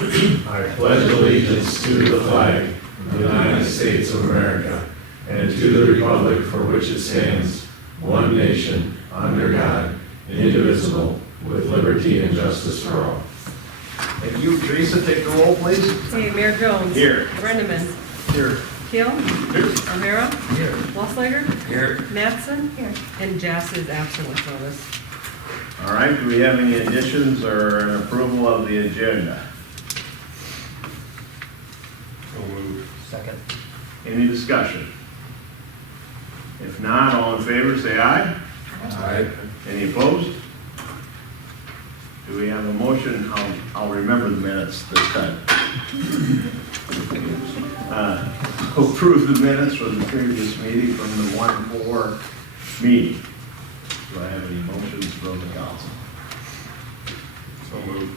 I pledge allegiance to the flag of the United States of America and to the republic for which it stands, one nation, under God, indivisible, with liberty and justice for all. Thank you. Teresa, take the roll, please. Okay, Mayor Jones. Here. Brenneman. Here. Keel. O'Hara. Here. Waslager. Here. Mattson. Here. And Jass is absent with notice. All right, do we have any additions or an approval of the agenda? So moved. Second. Any discussion? If not, all in favor, say aye. Aye. Any opposed? Do we have a motion? I'll remember the minutes this time. Approve the minutes from the previous meeting from the 1-4 meeting. Do I have any motions from the council? So moved.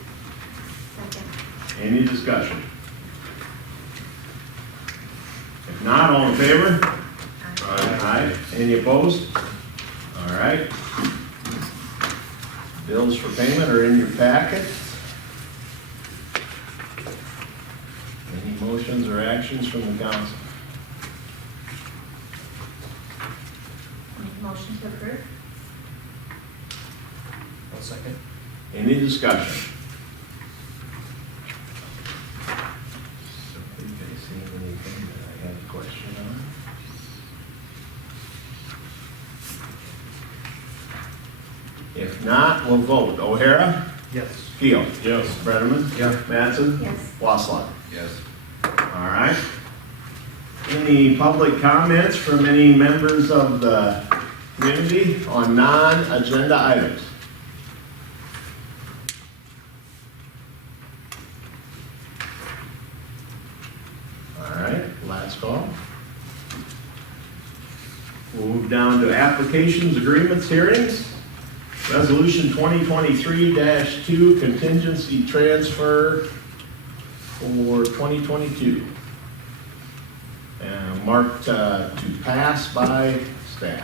Any discussion? If not, all in favor? Aye. Any opposed? All right. Bills for payment are in your packet. Any motions or actions from the council? Make a motion to approve? One second. Any discussion? Anybody seeing anything that I have a question on? If not, we'll vote. O'Hara? Yes. Keel? Yes. Brenneman? Yeah. Mattson? Yes. Waslaw? Yes. All right. Any public comments from any members of the community on non-agenda items? All right, last call. We'll move down to applications, agreements, hearings. Resolution 2023-2, contingency transfer for 2022. Marked to pass by staff.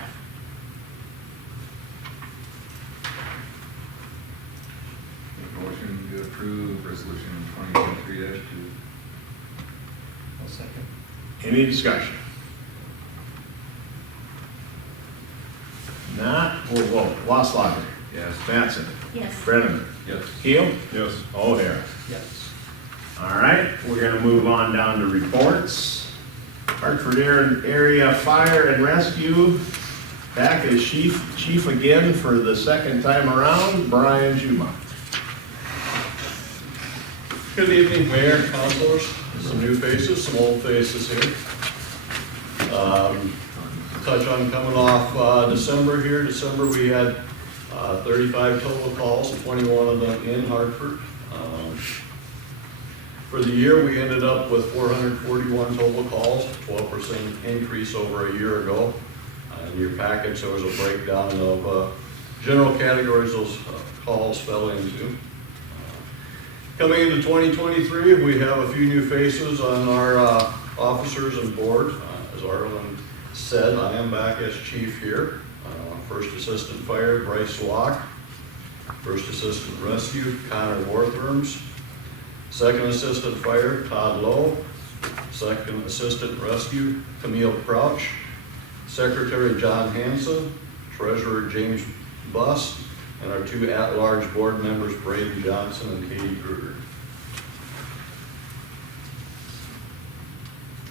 Motion to approve resolution 2023-2. One second. Any discussion? Not, we'll vote. Waslager? Yes. Mattson? Yes. Brenneman? Yes. Keel? Yes. O'Hara? Yes. All right, we're gonna move on down to reports. Hartford Area Fire and Rescue, back as chief again for the second time around, Brian Schuma. Good evening, Mayor, councilors, some new faces, some old faces here. Touch on coming off December here. December we had 35 total calls, 21 of them in Hartford. For the year, we ended up with 441 total calls, 12% increase over a year ago. In your package, there was a breakdown of general categories those calls fell into. Coming into 2023, we have a few new faces on our officers and board. As Arlen said, I am back as chief here. First Assistant Fire, Bryce Walk. First Assistant Rescue, Connor Wortherms. Second Assistant Fire, Todd Lowe. Second Assistant Rescue, Camille Crouch. Secretary, John Hanson. Treasurer, James Buss. And our two at-large board members, Braden Johnson and Katie Kruger.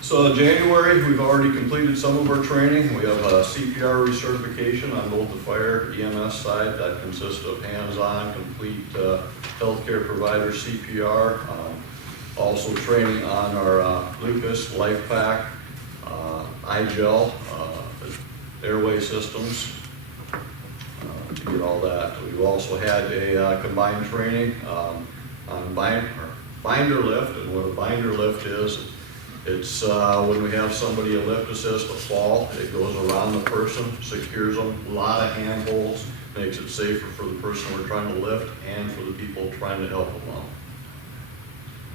So in January, we've already completed some of our training. We have a CPR recertification on both the fire EMS side that consists of hands-on, complete healthcare provider CPR. Also training on our Lucas Life Pack, iGel, airway systems. To get all that. We've also had a combined training on binder lift, and what a binder lift is, it's when we have somebody a lift assist, a fall, it goes around the person, secures them, a lot of hand holds, makes it safer for the person we're trying to lift and for the people trying to help them out.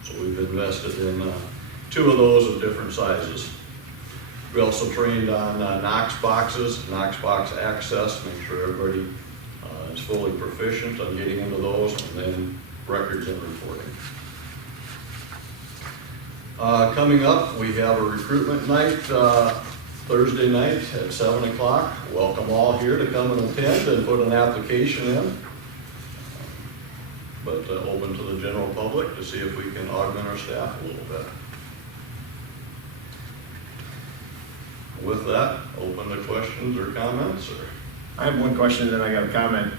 So we've invested in 2 of those of different sizes. We also trained on Knox boxes, Knox box access, make sure everybody is fully proficient on getting into those, and then records and reporting. Coming up, we have a recruitment night, Thursday night at 7 o'clock. Welcome all here to come and attend and put an application in. But open to the general public to see if we can augment our staff a little bit. With that, open to questions or comments, or? I have one question, then I got a comment.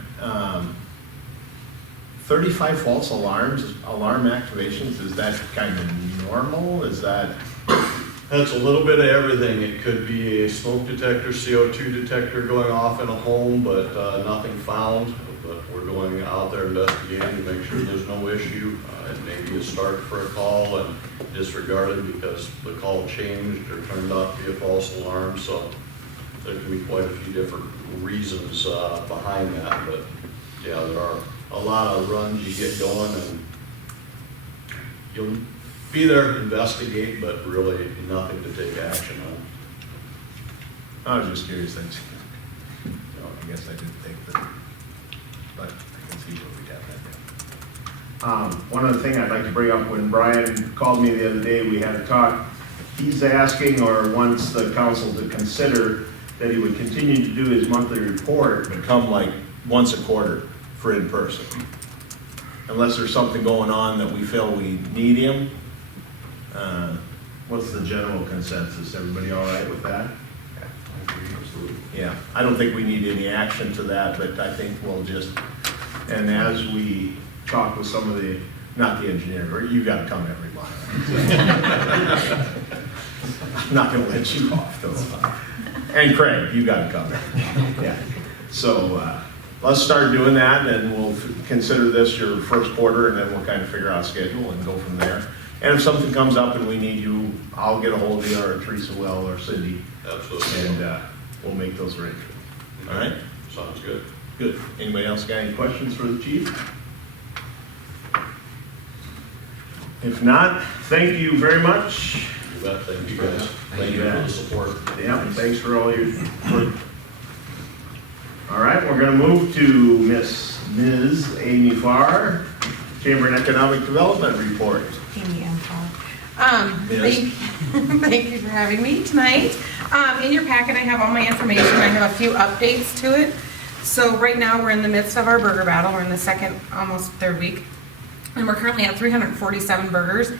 35 false alarms, alarm activations, is that kind of normal? Is that? That's a little bit of everything. It could be a smoke detector, CO2 detector going off in a home, but nothing found. But we're going out there investigating to make sure there's no issue. It may be a start for a call and disregarded because the call changed or turned out to be a false alarm. So there can be quite a few different reasons behind that. But yeah, there are a lot of runs you get going, and you'll be there, investigate, but really nothing to take action on. I was just curious. I guess I didn't think that, but I can see where we got that. One other thing I'd like to bring up, when Brian called me the other day, we had a talk. He's asking, or wants the council to consider, that he would continue to do his monthly report, but come like once a quarter for in person. Unless there's something going on that we feel we need him. What's the general consensus? Everybody all right with that? Yeah, I don't think we need any action to that, but I think we'll just, and as we talk with some of the, not the engineer, or you gotta come every month. I'm not gonna let you off though. And Craig, you gotta come. Yeah. So let's start doing that, and we'll consider this your first quarter, and then we'll kind of figure out a schedule and go from there. And if something comes up and we need you, I'll get a hold of you, or Teresa will, or Cindy. Absolutely. And we'll make those arrangements. All right? Sounds good. Good. Anybody else got any questions for the chief? If not, thank you very much. You bet. Thank you guys. Thank you you. for the support. Yeah, thanks for all your work. All right, we're going to move to Ms. Amy Farr, Chamber and Economic Development Report. Amy and Paul. Thank you for having me tonight. In your packet, I have all my information. I have a few updates to it. So right now, we're in the midst of our burger battle. We're in the second, almost third week. And we're currently at 347 burgers.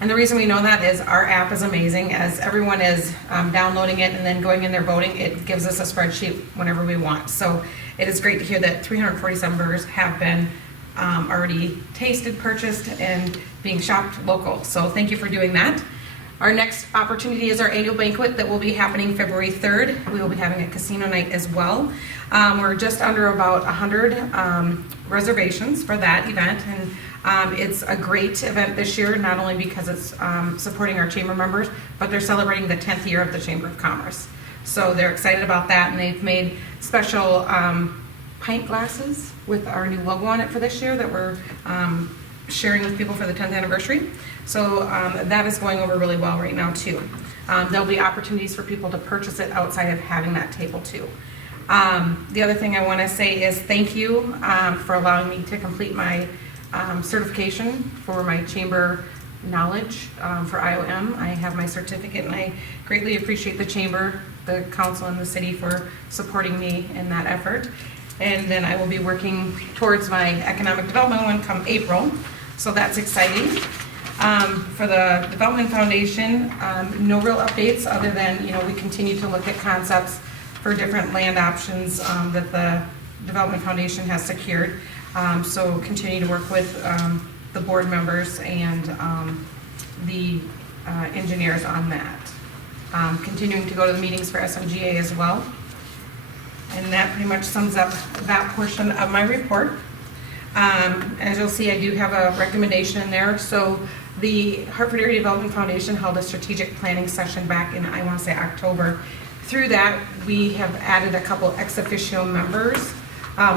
And the reason we know that is our app is amazing. As everyone is downloading it and then going in there voting, it gives us a spreadsheet whenever we want. So it is great to hear that 347 burgers have been already tasted, purchased, and being shopped local. So thank you for doing that. Our next opportunity is our annual banquet that will be happening February 3rd. We will be having a casino night as well. We're just under about 100 reservations for that event, and it's a great event this year, not only because it's supporting our chamber members, but they're celebrating the 10th year of the Chamber of Commerce. So they're excited about that, and they've made special pint glasses with our new logo on it for this year that we're sharing with people for the 10th anniversary. So that is going over really well right now too. There'll be opportunities for people to purchase it outside of having that table too. The other thing I want to say is thank you for allowing me to complete my certification for my chamber knowledge for IOM. I have my certificate, and I greatly appreciate the chamber, the council, and the city for supporting me in that effort. And then I will be working towards my economic development one come April. So that's exciting. For the Development Foundation, no real updates other than, we continue to look at concepts for different land options that the Development Foundation has secured. So continue to work with the board members and the engineers on that. Continuing to go to the meetings for SMGA as well. And that pretty much sums up that portion of my report. As you'll see, I do have a recommendation in there. So the Hartford Area Development Foundation held a strategic planning session back in, I want to say, October. Through that, we have added a couple ex officio members,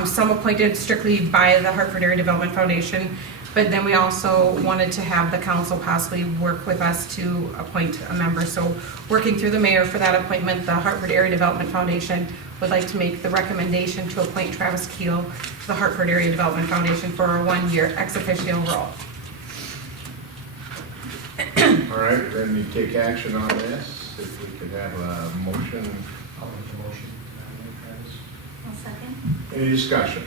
some appointed strictly by the Hartford Area Development Foundation, but then we also wanted to have the council possibly work with us to appoint a member. So working through the mayor for that appointment, the Hartford Area Development Foundation would like to make the recommendation to appoint Travis Keel to the Hartford Area Development Foundation for a 1-year ex officio role. All right, we're going to take action on this. If we could have a motion. I'll make the motion. I'll second. Any discussion?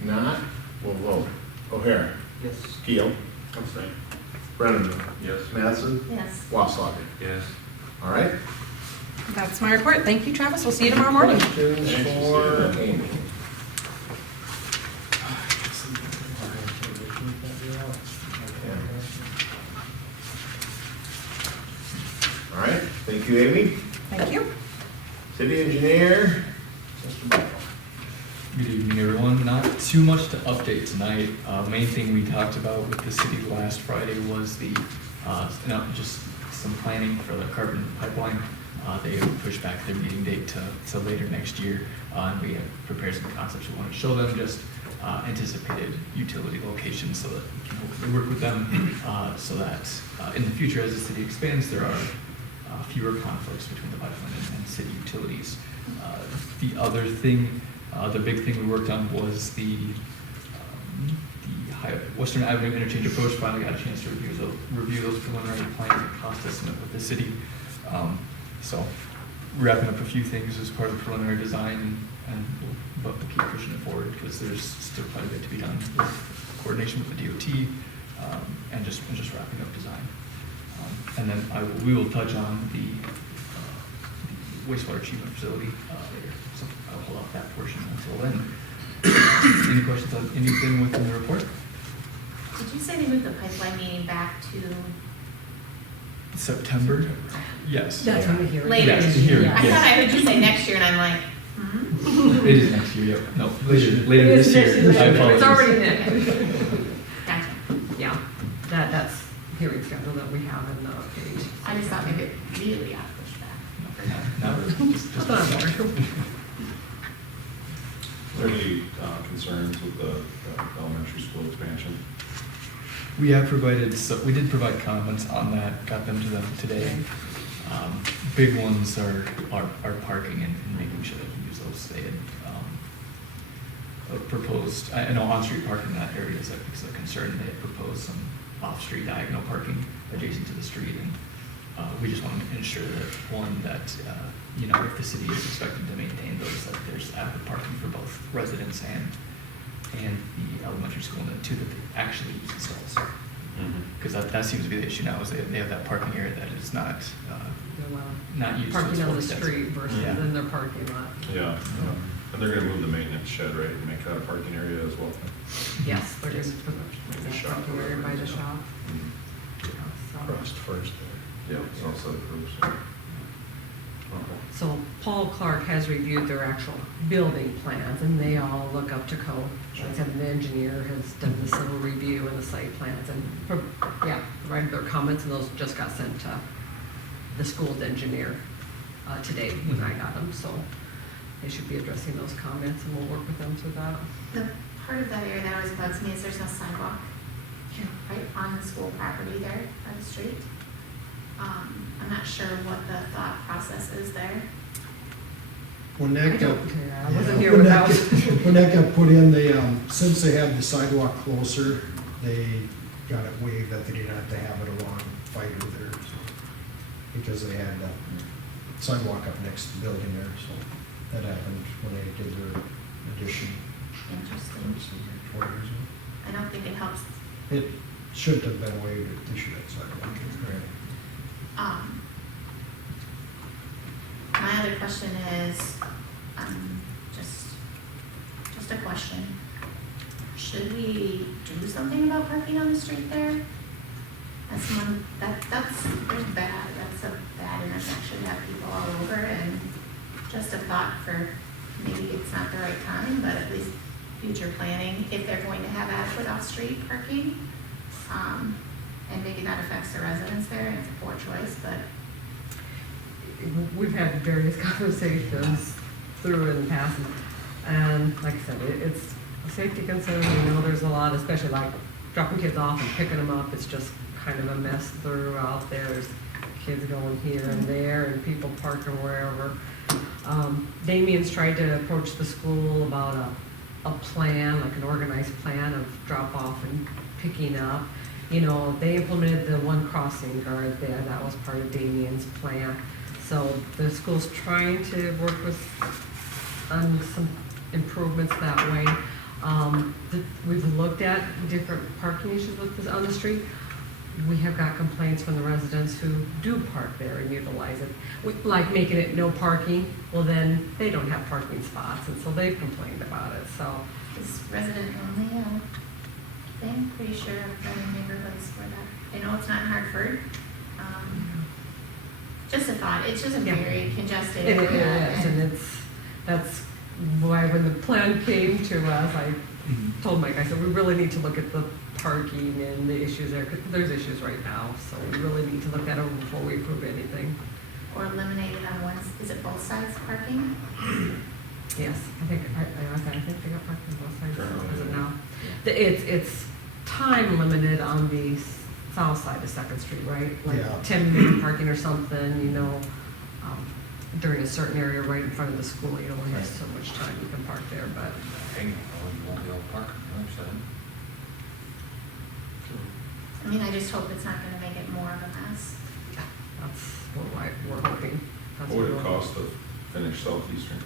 If not, we'll vote. O'Hara. Yes. Keel. Abstain. Brennan. Yes. Mattson. Yes. Wasslager. Yes. All right. That's my report. Thank you, Travis. We'll see you tomorrow morning. Questions for Amy? All right, thank you, Amy. Thank you. City engineer, Mr. Bell. Good evening, everyone. Not too much to update tonight. Main thing we talked about with the city last Friday was just some planning for the carbon pipeline. They pushed back their meeting date to later next year, and we have prepared some concepts we want to show them, just anticipated utility locations so that we can hopefully work with them so that in the future, as the city expands, there are fewer conflicts between the pipeline and city utilities. The other thing, the big thing we worked on was the Western Avenue interchange approach. Finally got a chance to review those preliminary plans and cost estimate with the city. So wrapping up a few things as part of the preliminary design, but we'll keep pushing it forward because there's still quite a bit to be done with coordination with the DOT and just wrapping up design. And then we will touch on the wastewater treatment facility later. So I'll hold off that portion until then. Any questions on anything within the report? Did you say they moved the pipeline meeting back to September? Yes. That's when we hear it. later Yes, this the year? hearing, I yes. thought I heard you say next year, and I'm like, It is next year, yep. No, later this year. I apologize. It's already next. gotcha. Yeah, that's hearing schedule that we have in the page. I just thought maybe it really got pushed back. No, just That's what I'm wondering. Are there any concerns with the elementary school expansion? We have provided, so we did provide comments on that, got them to them today. Big ones are parking and making sure they can use those. They had proposed, I know on-street parking in that area is a concern. They had proposed some off-street diagonal parking adjacent to the street, and we just want to ensure that, one, that if the city is expected to maintain those, that there's adequate parking for both residents and the elementary school, and then two, that they actually use the stalls. Because that seems to be the issue now, is they have that parking area that is not used. to its Parking on full the extent. street versus Yeah. in their parking lot. Yeah. And they're gonna move the maintenance shed, right, and make that a parking area as well? Yes, they're Yes. going to put The that shop parking area by the shop. Mhm. So- Crossed first there. Yeah, it's also approved, so. Okay. So Paul Clark has reviewed their actual building plans, and they all look up to code. Like I said, the engineer has done the civil review and the site plans, and provided their comments, and those just got sent to the school's engineer today when I got them, so they should be addressing those comments, and we'll work with them through that. The part of that area that always bugs me is there's no sidewalk right on the school property there by the street. I'm not sure what the thought process is there. When I that got, don't, I wasn't yeah, here when without. when that got put in, they, since they had the sidewalk closer, they got it waived that they didn't have to have it along Fighter there, so. Because they had the sidewalk up next to the building there, so that happened when they did their addition. Interesting. 4 years ago. I don't think it helps. It shouldn't have been waived if they should have sidewalk. My other question is, just a question. Should we do something about parking on the street there? That's there's bad, that's a bad intersection, have people all over, and just a thought for, maybe it's not the right time, but at least future planning, if they're going to have adequate off-street parking. And maybe that affects the residents there, and it's a poor choice, but We've had various conversations through in the past, and like I said, it's a safety concern. We know there's a lot, especially like dropping kids off and picking them up. It's just kind of a mess throughout there. There's kids going here and there, and people parking wherever. Damien's tried to approach the school about a plan, like an organized plan of drop off and picking up. you know, they implemented the one crossing guard there, that was part of Damien's plan. So the school's trying to work with, on some improvements that way. We've looked at different parking issues with this on the street. We have got complaints from the residents who do park there and utilize it. Like making it no parking, well then, they don't have parking spots, and so they've complained about it, so. Is resident only, thing, pretty sure I've been in neighborhoods where that, I know it's not in Hartford. Just a thought, it's just a Yeah. very congested It area. is, and that's why when the plan came to us, I told Mike, I said, we really need to look at the parking and the issues there, because there's issues right now, so we really need to look at it before we approve anything. Or eliminated on one, is it both sides parking? Yes, I think they got parking on both sides, Currently, is it yeah. now? It's time limited on the south side of Second Street, right? Like Yeah. 10-minute parking or something, you know, during a certain area right in front of the school, you only have so much time you can park there, but. Hang on, you won't be able to park on the other side. I mean, I just hope it's not gonna make it more of a mess. That's what we're hoping. That's What would we're it hoping. cost to finish Southeastern?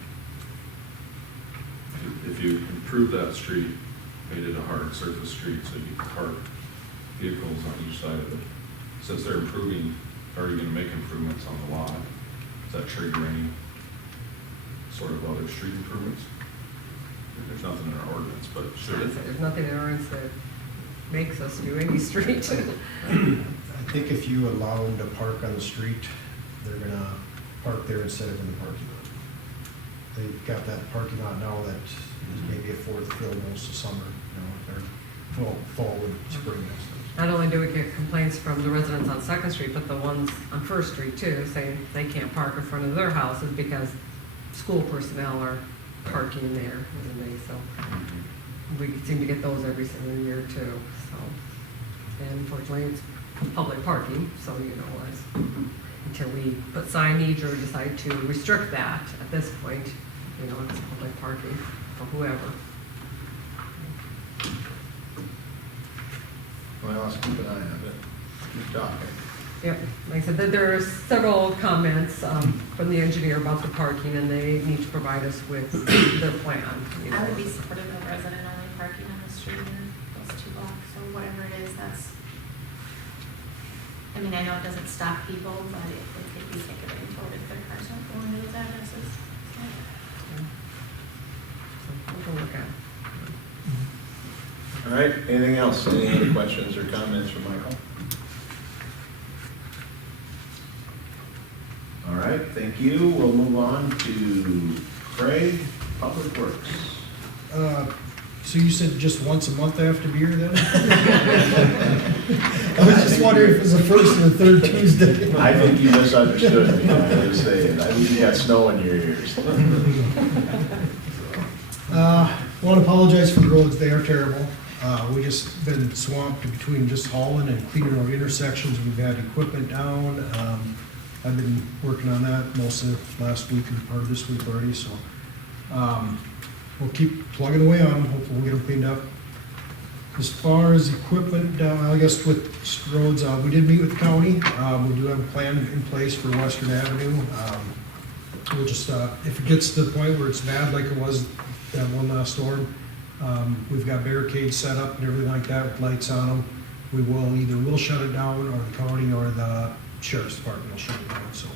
If you improve that street, made it a hard surface street so you can park vehicles on each side of it, since they're improving, are you gonna make improvements on the lot? Does that trigger any sort of other street improvements? There's nothing in our ordinance, but should it? There's nothing in our ordinance that makes us do any street. I think if you allow them to park on the street, they're gonna park there instead of in the parking lot. They've got that parking lot now that is maybe a fourth fill most of summer, you know, or fall and spring and stuff. Not only do we get complaints from the residents on Second Street, but the ones on First Street too, saying they can't park in front of their houses because school personnel are parking there, and they, so. We seem to get those every single year too, so. And unfortunately, it's public parking, so you know, until we put signage or decide to restrict that, at this point, you know, it's public parking for whoever. Well, let's keep an eye on it, keep talking. Yep, like I said, there are several comments from the engineer about the parking, and they need to provide us with their plan, you know. I would be supportive of resident-only parking on the street in those 2 blocks, or whatever it is, that's, I mean, I know it doesn't stop people, but it could be ticketed and towed if their cars aren't going to those addresses. So we'll look at it. All right, anything else? Any other questions or comments from Michael? All right, thank you. We'll move on to Craig, Public Works. So you said just once a month I have to be here then? I was just wondering if it was the first and the third Tuesday. I think you misunderstood me, I was saying, I think you got snow in your ears. Want to apologize for the roads, they are terrible. We just been swamped between just hauling and cleaning our intersections, we've had equipment down. I've been working on that most of last week and part of this week already, so. We'll keep plugging away on them, hopefully we'll get them cleaned up. As far as equipment down, I guess with roads, we did meet with the county. We do have a plan in place for Western Avenue. We'll just, if it gets to the point where it's bad like it was that one last storm, we've got barricades set up and everything like that with lights on them. We will shut it down, or the county or the sheriff's department will shut it down, so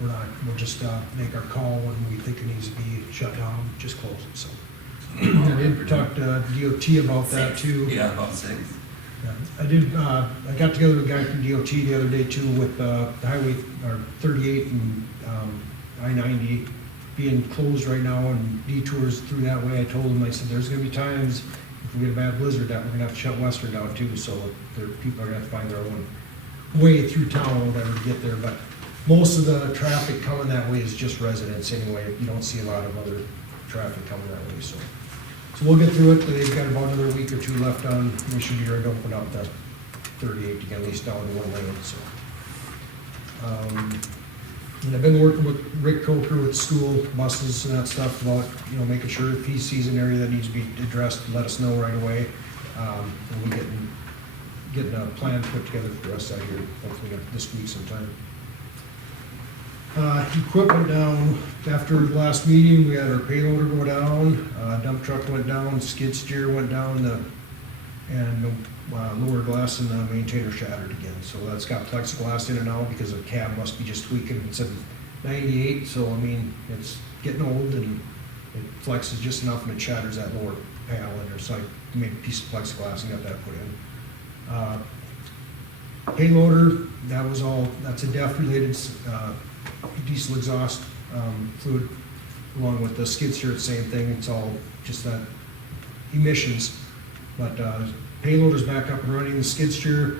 we'll just make our call when we think it needs to be shut down, just close it, so. I did talk to DOT about that too. Yeah, about 6. Yeah, I got together with a guy from DOT the other day too with the highway, or 38 and I-90 being closed right now and detours through that way. I told him, I said, there's gonna be times if we get a bad blizzard that we're gonna have to shut Western down too, so people are gonna have to find their own way through town or whatever to get there, but most of the traffic coming that way is just residents anyway. You don't see a lot of other traffic coming that way, so. So we'll get through it. They've got about another week or 2 left on, we should be ready to open up the 38 to get at least down to 1 lane, so. And I've been working with Rick Coker with school buses and that stuff about, making sure if he sees an area that needs to be addressed, let us know right away. We'll be getting getting a plan put together for us out here, hopefully this week sometime. Equipment down, after the last meeting, we had our payloader go down, dump truck went down, skid steer went down, and the lower glass in the maintainer shattered again. So that's got plexiglass in it now because the cab must be just tweaking. It said 98, so I mean, it's getting old and it flexes just enough and it shatters that lower panel in there. So I made a piece of plexiglass and got that put in. Payloader, that was all, that's a DEF related diesel exhaust fluid, along with the skid steer, same thing. It's all just that emissions. But payloader's back up and running. The skid steer,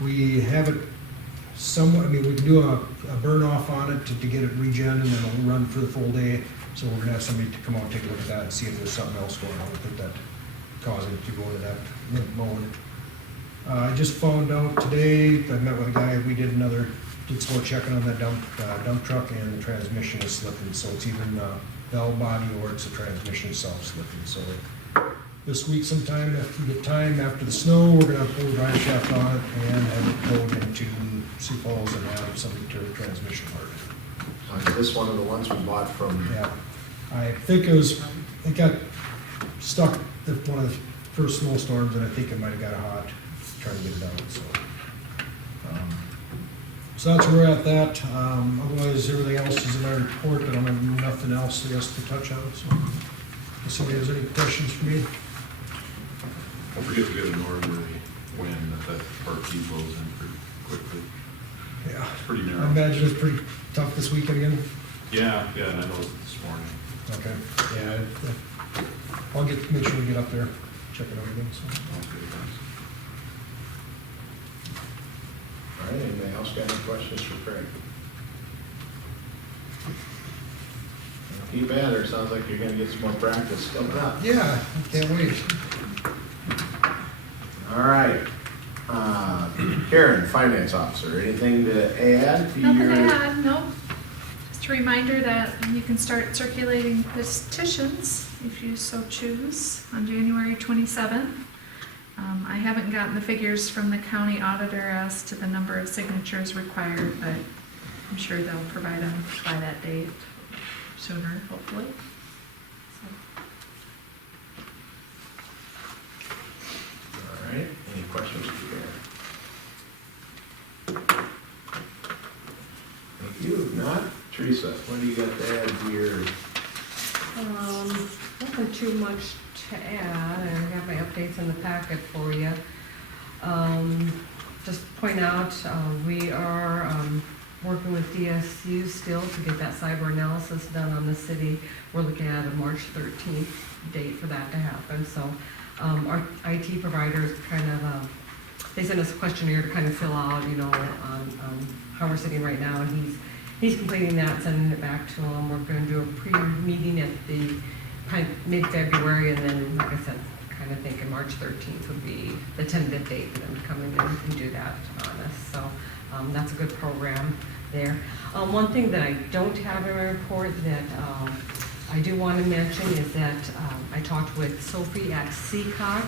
we have it somewhat, I mean, we can do a burn off on it to get it regen and then it'll run for the full day. So we're gonna have somebody to come out and take a look at that and see if there's something else going on with it that causing it to go into that limp mode. I just found out today, I met with a guy, we did some more checking on that dump truck, and the transmission is slipping. So it's either valve body or it's the transmission itself slipping. So this week sometime, if we get time after the snow, we're gonna pull the drive shaft on it and have it towed into Sioux Falls and have somebody tear the transmission apart. Is this one of the ones we bought from? Yeah, I think it got stuck at one of the first snowstorms, and I think it might have got hot trying to get it out. So that's where we're at that. Otherwise, everything else is in my report. I don't have nothing else, I guess, to touch on. So, if somebody has any questions for me? Don't forget to get a northerly wind that part T blows in pretty quickly. Yeah. It's pretty I narrow. imagine it's pretty tough this weekend again. Yeah, and I noticed this morning. Okay. Yeah, I'll make sure we get up there, check it out again. So. Okay, thanks. All right, anybody else got any questions for Craig? Keep at her, sounds like you're gonna get some more practice coming up. Yeah, I can't wait. All right. Karen, Finance Officer, anything to add to Nothing your? to add, no. Just a reminder that you can start circulating petitions if you so choose on January 27th. I haven't gotten the figures from the county auditor as to the number of signatures required, but I'm sure they'll provide them by that date, sooner, hopefully. So. All right, any questions for Karen? Thank you. If not, Teresa, what do you got to add to your? Nothing too much to add. I have my updates in the packet for you. Just point out, we are working with DSU still to get that cyber analysis done on the city. We're looking at a March 13th date for that to happen. So our IT providers kind of, they sent us a questionnaire to kind of fill out, on how we're sitting right now, and he's completing that, sending it back to them. We're going to do a pre-meeting at the mid-February, and then, like I said, kind of thinking March 13th would be the tentative date for them to come in and do that on us. So that's a good program there. One thing that I don't have in my report that I do want to mention is that I talked with Sophie at CCOG,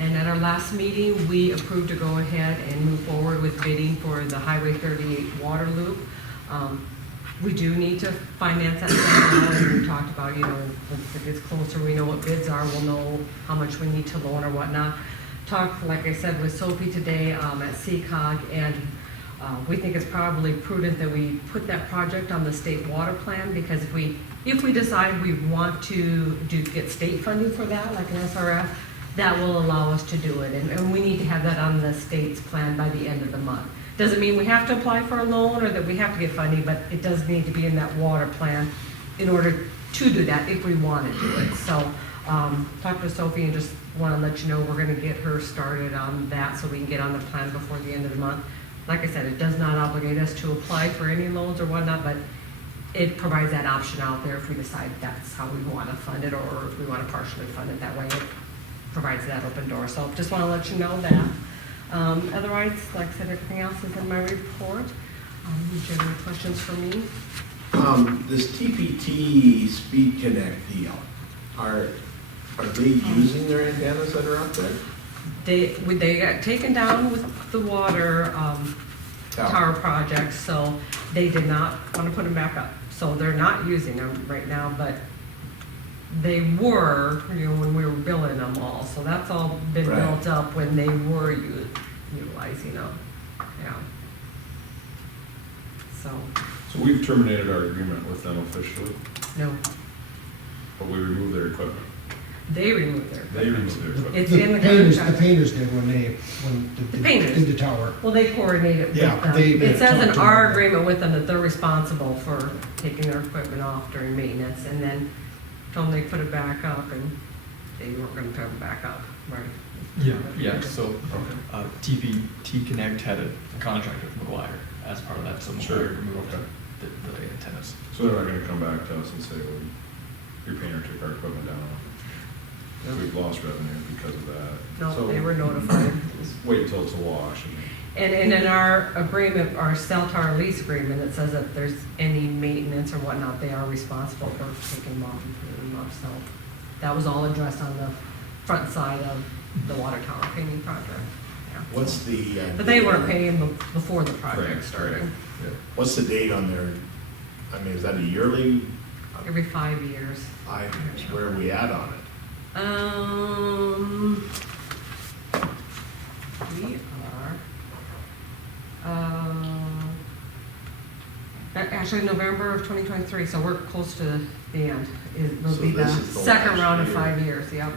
and at our last meeting, we approved to go ahead and move forward with bidding for the Highway 38 water loop. We do need to finance that now, and we talked about, once it gets closer, we know what bids are, we'll know how much we need to loan or whatnot. Talked, like I said, with Sophie today at CCOG, and we think it's probably prudent that we put that project on the state water plan, because if we decide we want to get state funding for that, like an SRF, that will allow us to do it, and we need to have that on the state's plan by the end of the month. Doesn't mean we have to apply for a loan or that we have to get funding, but it does need to be in that water plan in order to do that if we want to do it. So talk to Sophie and just want to let you know we're going to get her started on that so we can get on the plan before the end of the month. Like I said, it does not obligate us to apply for any loans or whatnot, but it provides that option out there if we decide that's how we want to fund it, or if we want to partially fund it that way. It provides that open door. So just want to let you know that. Otherwise, like I said, everything else is in my report. Do you have any questions for me? This TPT Speed Connect deal, are they using their antennas that are out there? They got taken down with the water, tower project, so they did not want to put them back up. So they're not using them right now, but they were, when we were billing them all. So that's all been Right. built up when they were utilizing them, yeah. So, So we've terminated our agreement with them officially, no, but we removed their equipment. they removed their They removed their equipment. It's in the The contract. painters did when they The painters. did the tower. Well, they coordinate it with Yeah, them. they It says in talked to our them. agreement with them that they're responsible for taking their equipment off during maintenance, and then told them they put it back up, and they weren't gonna put it back up, right? Yeah, so, TPT Connect had a contract with McGuire as part of that, so Sure, McGuire removed okay. the antennas. So they're not gonna come back to us and say, well, your painter took our equipment down. We've lost revenue because of that. No, So they were notified. wait until it's a wash and And in our agreement, our cell tower lease agreement, it says that if there's any maintenance or whatnot, they are responsible for taking them off and putting them off, so that was all addressed on the front side of the water tower painting project, yeah. What's the? But they weren't paying before the Right, project started, yeah. What's the date on their, I mean, is that a yearly? every 5 years. Where are we at on it? We are, actually November of 2023, so we're close to the end. It will So be the this is the second last round of year. 5 years, yep.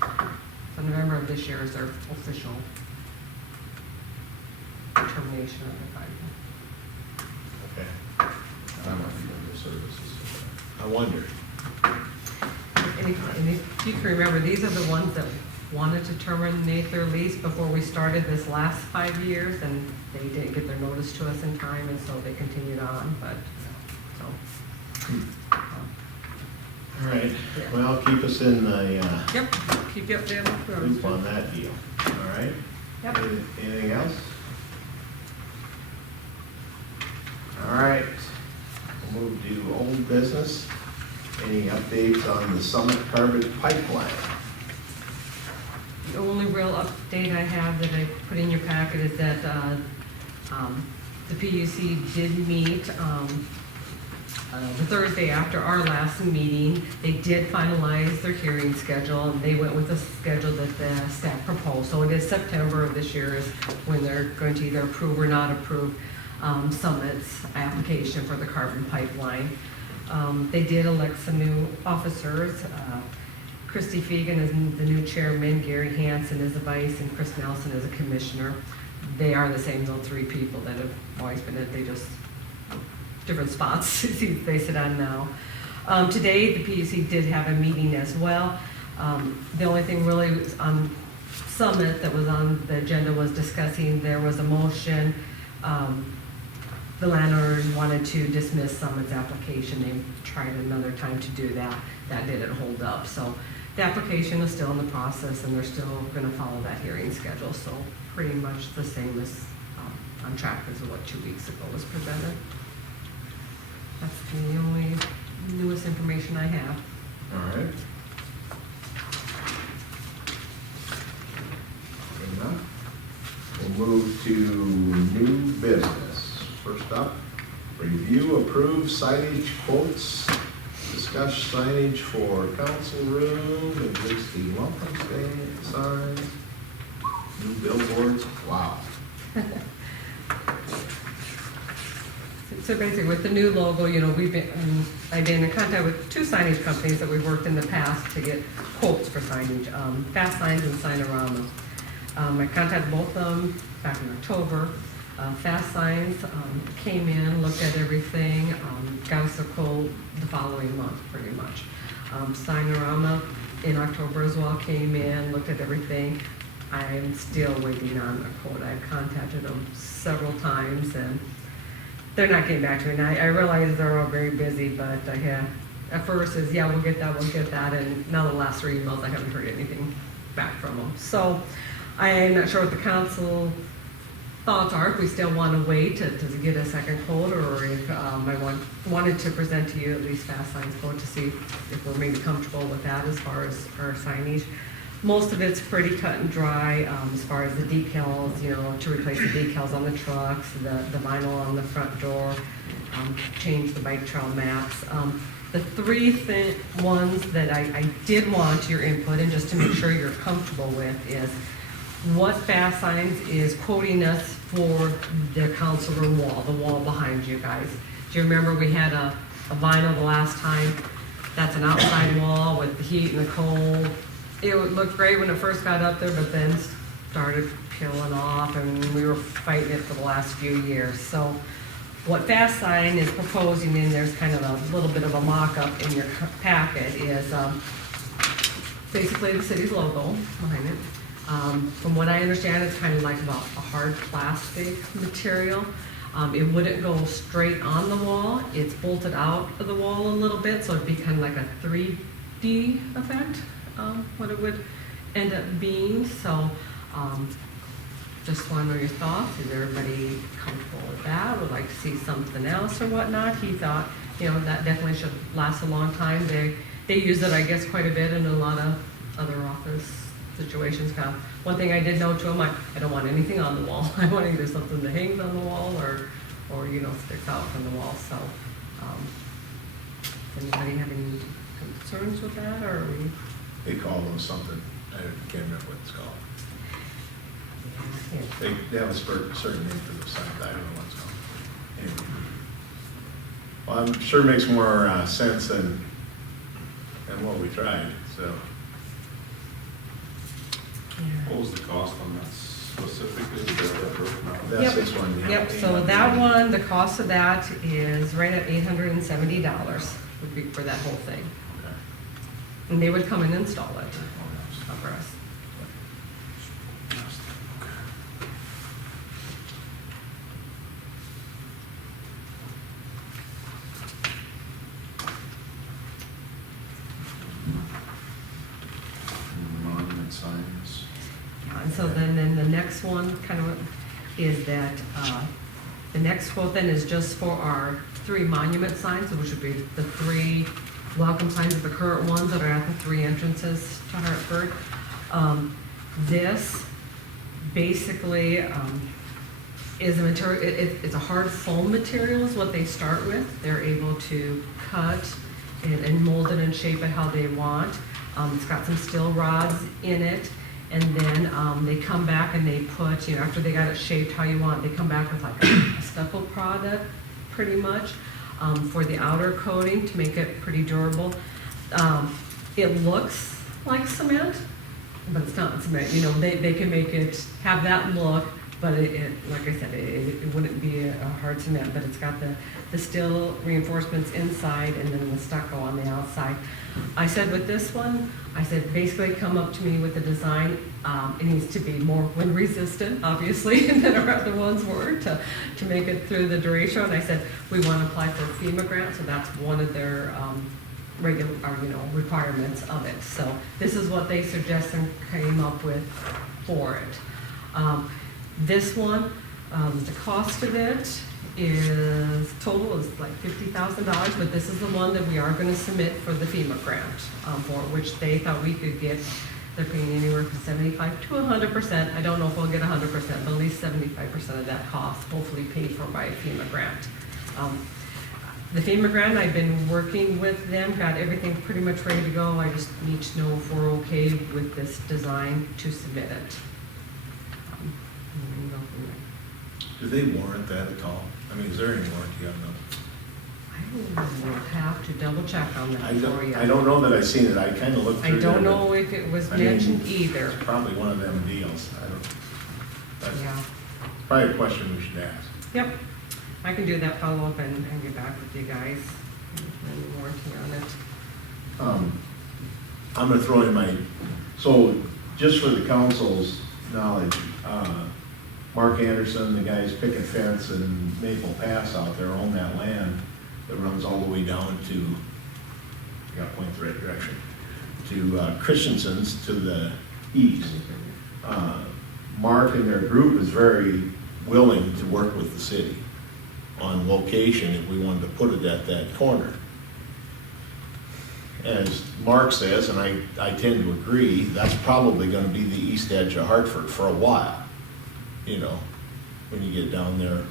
So November of this year is their official termination of the 5 year. Okay, I'm not even the services. I wonder. And if you can remember, these are the ones that wanted to terminate their lease before we started this last 5 years, and they didn't get their notice to us in time, and so they continued on, but, so. All right, Yeah. well, keep us in the Yep, keep you updated. loop on that deal, all right? Yep. Anything else? All right, we'll move to old business. Any updates on the Summit Carbon Pipeline? The only real update I have that I put in your packet is that the PUC did meet the Thursday after our last meeting. They did finalize their hearing schedule, and they went with the schedule that the staff proposed. So it is September of this year is when they're going to either approve or not approve Summit's application for the carbon pipeline. They did elect some new officers. Christy Fegan is the new chairman, Gary Hansen is the vice, and Chris Nelson is a commissioner. They are the same, those 3 people that have always been at, they just, different spots they sit on now. Today, the PUC did have a meeting as well. The only thing really was on Summit that was on the agenda was discussing, there was a motion, the landowner wanted to dismiss Summit's application. They tried another time to do that. That didn't hold up. So the application is still in the process, and they're still going to follow that hearing schedule. So pretty much the same as on track as what 2 weeks ago was presented. That's the only newest information I have. All right. Good enough. We'll move to new business. First up, review, approve signage quotes, discuss signage for council room, existing welcome stand signs, new billboards, wow. So basically, with the new logo, I've been in contact with 2 signage companies that we've worked in the past to get quotes for signage, Fast Signs and Signorama. I contacted both of them back in October. Fast Signs came in, looked at everything, got us a quote the following month, pretty much. Signorama in October as well came in, looked at everything. I'm still waiting on a quote. I've contacted them several times, and they're not getting back to me. And I realize they're all very busy, but I had, at first is, yeah, we'll get that, and now the last 3 emails, I haven't heard anything back from them. So I'm not sure what the council thoughts are, if we still want to wait to get a second quote, or if I wanted to present to you at least Fast Signs quote to see if we're maybe comfortable with that as far as our signage. most of it's pretty cut and dry, as far as the decals, you know, to replace the decals on the trucks, the vinyl on the front door, change the bike trail maps. The three ones that I did want your input and just to make sure you're comfortable with is what Fast Signs is quoting us for the council room wall, the wall behind you guys. Do you remember we had a vinyl the last time? That's an outside wall with the heat and the cold. It looked great when it first got up there, but then started peeling off, and we were fighting it for the last few years. So what Fast Sign is proposing, and there's kind of a little bit of a mock-up in your packet, is basically the city's logo behind it. From what I understand, it's kind of like about a hard plastic material. It wouldn't go straight on the wall. It's bolted out of the wall a little bit, so it'd be kind of like a 3D effect, what it would end up being. So just want to know your thoughts. Is everybody comfortable with that? Would like to see something else or whatnot? He thought, you know, that definitely should last a long time. They use it, I guess, quite a bit in a lot of other office situations. Kind of one thing I did know to him, I don't want anything on the wall. I want either something that hangs on the wall or you know, sticks out from the wall. So, anybody have any concerns with that, or are we? They call them something, I can't remember what it's called. Yeah. They have a certain name for the sign, I don't know what it's called. Anyway. Well, I'm sure it makes more sense than what we tried, so. What was the cost on that specifically? Is that broken out? That's Yep. this one. Yeah. Yep, so that one, the cost of that is right at $870 would be for that whole thing. Okay. And they would come and install it for us. Monument signs. And so then the next one kind of is that, the next quote then is just for our 3 monument signs, which would be the 3 welcome signs of the current ones that are at the 3 entrances to Hartford. This basically is a material, it's a hard foam material is what they start with. They're able to cut and mold it and shape it how they want. It's got some steel rods in it. And then they come back and they put, you know, after they got it shaped how you want, they come back with like a stucco product, pretty much, for the outer coating to make it pretty durable. It looks like cement, but it's not cement. You know, they can make it have that look, but it like I said, it wouldn't be a hard cement, but it's got the steel reinforcements inside and then the stucco on the outside. I said with this one, I said basically come up to me with the design. It needs to be more wind resistant, obviously, than our other ones were to make it through the duration. And I said we want to apply for a FEMA grant, so that's one of their regular, or, you know, requirements of it. So this is what they suggested and came up with for it. This one, the cost of it is total is like $50,000, but this is the one that we are going to submit for the FEMA grant for, which they thought we could get. They're paying anywhere from 75 to 100%. I don't know if we'll get 100%, but at least 75% of that cost, hopefully paid for by a FEMA grant. The FEMA grant, I've been working with them, got everything pretty much ready to go. I just need to know if we're okay with this design to submit it. And go from there. Do they warrant that at all? I mean, is there any warranty on them? I will have to double check on that for you. I don't know that I've seen it. I kind of looked I through don't there, know if it was I mean, mentioned either. It's probably one of them deals. That's Yeah. probably a question we should ask. Yep. I can do that follow-up and get back with you guys and warranty on it. I'm gonna throw in so just for the council's knowledge, Mark Anderson, the guys Picket Fence and Maple Pass out there own that land that runs all the way down to, I gotta point the right direction, to Christensen's to the east. Mark and their group is very willing to work with the city on location if we wanted to put it at that corner. as Mark says, and I tend to agree, that's probably gonna be the east edge of Hartford for a while. You know, when you get down there,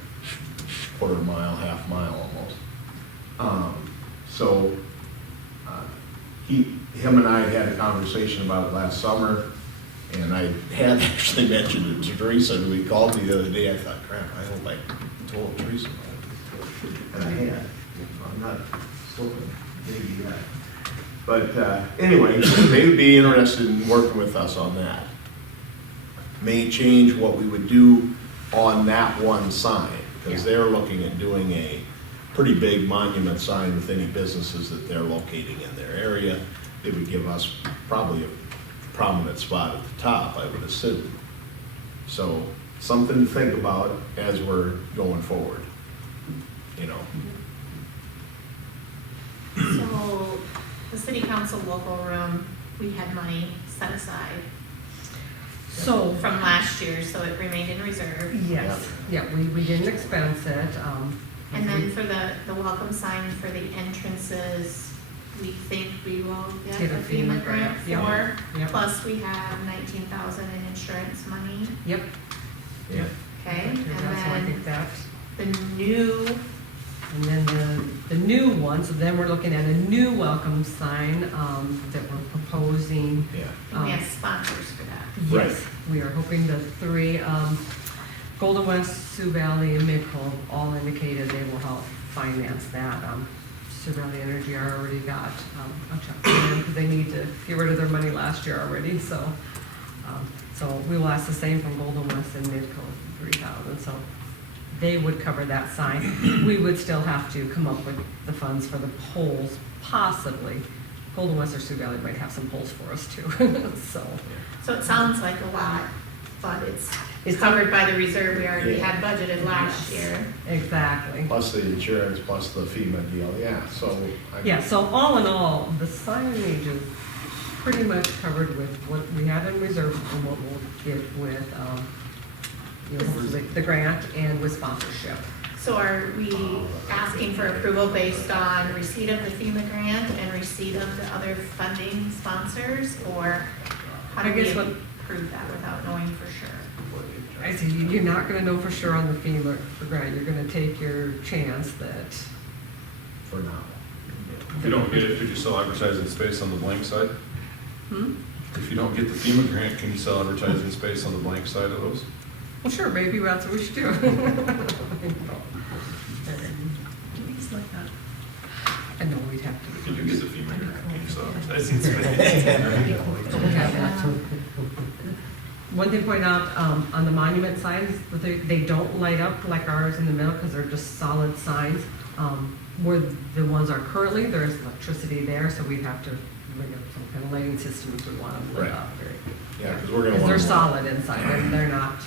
quarter mile, half mile almost. So, him and I had a conversation about it last summer, and I had actually mentioned it to Teresa, and we called me the other day. I thought, crap, I hope I told Teresa about it. And I had. I'm not slipping, maybe yet. But anyway, they would be interested in working with us on that. May change what we would do on that one sign, because they're looking at doing a pretty big monument sign with any businesses that they're locating in their area. It would give us probably a prominent spot at the top, I would assume. So, something to think about as we're going forward, you know. So, the city council local room, we had money set aside So, from last year, so it remained in reserve. yes, yeah, we didn't expense it. And then for the welcome sign for the entrances, we think we will get Get a a FEMA grant yep, for. yep. Plus, we have 19,000 in insurance money, Yep. Yeah. okay? And So I then think that, the new, and then the new one, so then we're looking at a new welcome sign that we're proposing. Yeah. and we have sponsors for that. Yes, we are hoping the three, Golden West, Sioux Valley, and Midco all indicated they will help finance that. Sioux Valley Energy already got a check from them because they need to get rid of their money last year already, so. So we will ask the same from Golden West and Midco, 3,000, so they would cover that sign. We would still have to come up with the funds for the poles, possibly. Golden West or Sioux Valley might have some poles for us too, so. So it sounds like a lot, but it's It's covered by the reserve we already Yeah. had budgeted last Yes. year. Exactly. Plus the insurance, plus the FEMA deal, yeah, so. Yeah, so all in all, the signage is pretty much covered with what we have in reserve and what we'll get with, you know, hopefully the grant and with sponsorship. So are we asking for approval based on receipt of the FEMA grant and receipt of the other funding sponsors? Or how do I we guess what- approve that without knowing for sure? I see, you're not gonna know for sure on the FEMA grant, you're gonna take your chance that, For now. If you don't get it, could you sell advertising space on the blank side? If you don't get the FEMA grant, can you sell advertising space on the blank side of those? well, sure, maybe that's what we should do. Things like that. I know we'd have to. If you get the FEMA grant, can you sell advertising space? One thing to point out, on the monument signs, they don't light up like ours in the middle because they're just solid signs. Where the ones are currently, there's electricity there, so we'd have to rig up some kind of lighting system if we want them lit Right. up. Yeah, because we're gonna Because want. they're solid inside, they're not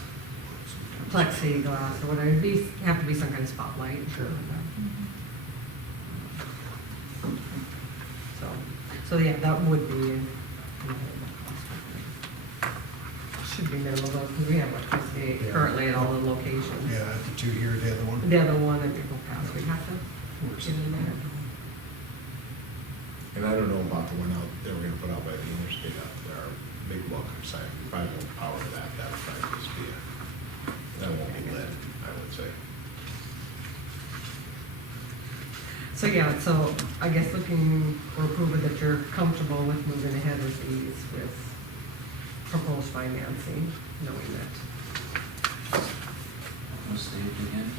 plexiglass or whatever, it'd have to be some kind of spotlight. Sure. So yeah, that would be, should be minimal though, because we have electricity Yeah. currently at all the locations. Yeah, the two here, the other one. The other one, if people pass, we have to get in there. And I don't know about the one out, they were gonna put out by the interstate out there, our big welcome sign, we probably won't power that, that'll probably just be that won't be lit, I would say. So yeah, so I guess looking for approval that you're comfortable with moving ahead with these with proposed financing, knowing that. What's the date again?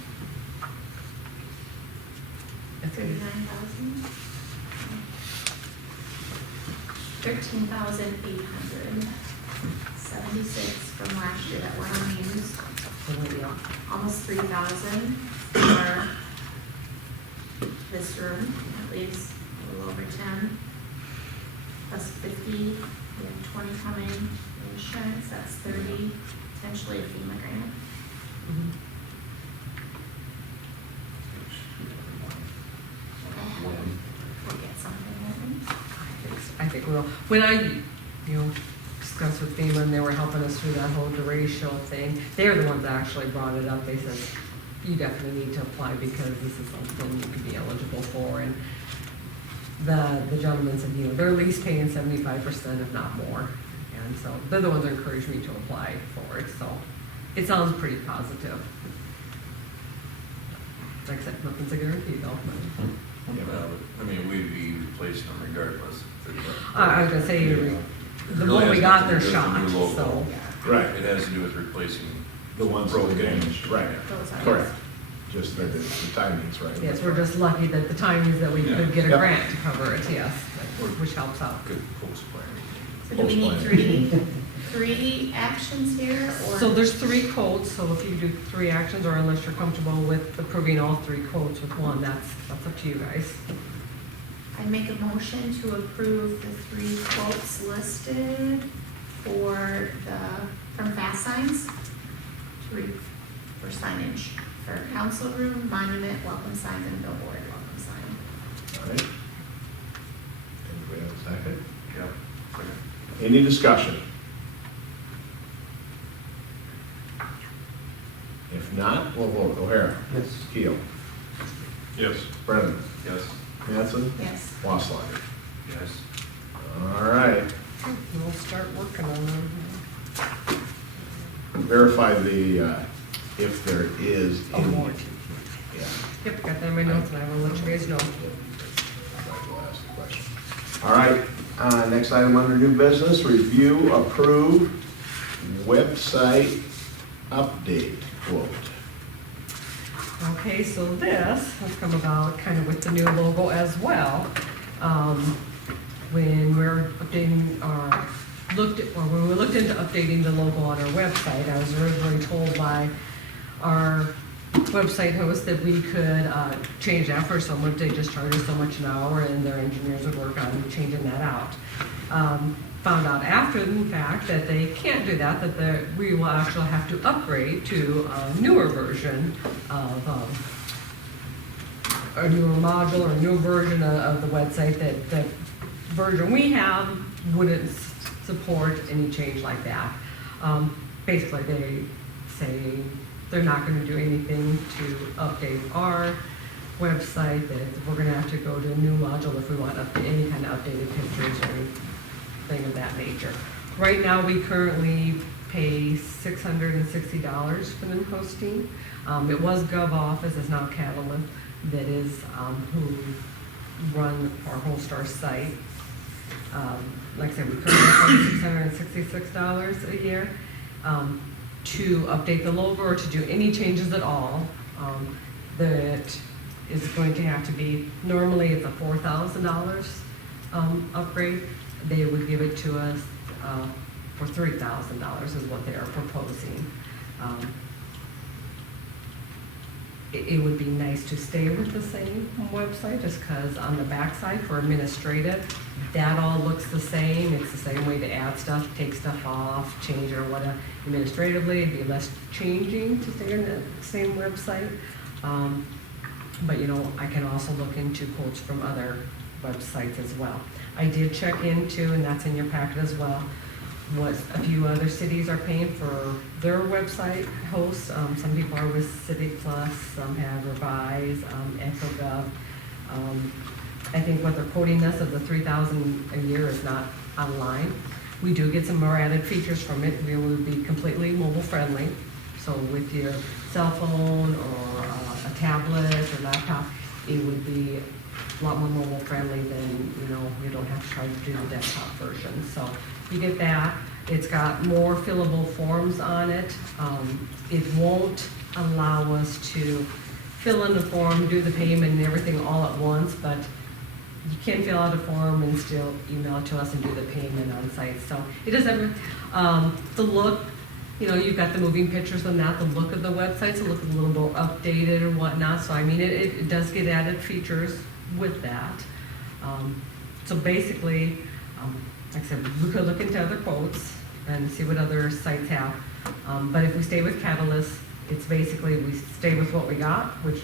It's gonna be 39,000? 13,876 from last year that were unused. Almost 3,000 for this room, that leaves a little over 10. Plus 50, we have 20 coming, insurance, that's 30, potentially a FEMA grant. We'll get something, won't we? I think we'll, when I, discussed with FEMA and they were helping us through that whole derecho thing, they're the ones that actually brought it up. They said, you definitely need to apply because this is something you could be eligible for. And the gentleman said, they're at least paying 75%, if not more. And so they're the ones that encouraged me to apply for it, so it sounds pretty positive. Like I said, nothing's a guarantee though. I mean, we'd be replacing them regardless. I was gonna say, the one we got, they're shot, so. Right, It has to do with replacing. the ones that are damaged, right, Those are. correct. Just that the timing's right. Yes, we're just lucky that the timing is that we could get a Yep. grant to cover it, yes, which helps out. Good post planning. So do we need three actions here, or? So there's 3 quotes, so if you do 3 actions, or unless you're comfortable with approving all 3 quotes with one, that's up to you guys. I make a motion to approve the 3 quotes listed from Fast Signs for signage, for council room, monument, welcome signs, and billboard welcome sign. All right. Anybody have a second? Yep. Any discussion? If not, we'll vote. O'Hara. Yes. Keel. Yes. Brennan. Yes. Mattson. Yes. Wasslager. Yes. All right. We'll start working on them. Verify if there is Oh, any. warranty. Yeah. Yep, got that in my notes, and I will let you guys know. I will ask the question. All right, next item under new business, review, approve, website update quote. Okay, so this has come about kind of with the new logo as well. When we're updating when we looked into updating the logo on our website, I was originally told by our website host that we could change that for someone. They just charge us so much an hour, and their engineers would work on changing that out. Found out after the fact that they can't do that, we will actually have to upgrade to a newer version of a newer module or a new version of the website. That version we have wouldn't support any change like that. Basically, they say they're not going to do anything to update our website, that we're going to have to go to a new module if we want any kind of updated pictures or anything of that nature. Right now, we currently pay $660 for them hosting. It was GovOffice, it's now Catalyst, that is who run our host our site. Like I said, we currently pay $666 a year. To update the logo or to do any changes at all, that is going to have to be, normally it's a $4,000 upgrade. They would give it to us for $3,000 is what they are proposing. It would be nice to stay with the same website, just because on the backside for administrative, that all looks the same. It's the same way to add stuff, take stuff off, change or whatever. Administratively, it'd be less changing to stay on the same website. But I can also look into quotes from other websites as well. I did check into, and that's in your packet as well, what a few other cities are paying for their website hosts. Some people are with Civic Plus, some have Revise, EchoGov. I think what they're quoting us of the $3,000 a year is not online. We do get some more added features from it. We will be completely mobile friendly. So with your cell phone or a tablet or laptop, it would be a lot more mobile friendly than, you don't have to try to do the desktop version. So you get that. It's got more fillable forms on it. It won't allow us to fill in the form, do the payment and everything all at once, but you can fill out a form and still email it to us and do the payment on site. So it does have the look, you've got the moving pictures and that, the look of the website, so it looks a little more updated and whatnot. So I mean, it does get added features with that. So basically, like I said, we could look into other quotes and see what other sites have. But if we stay with Catalyst, it's basically we stay with what we got, which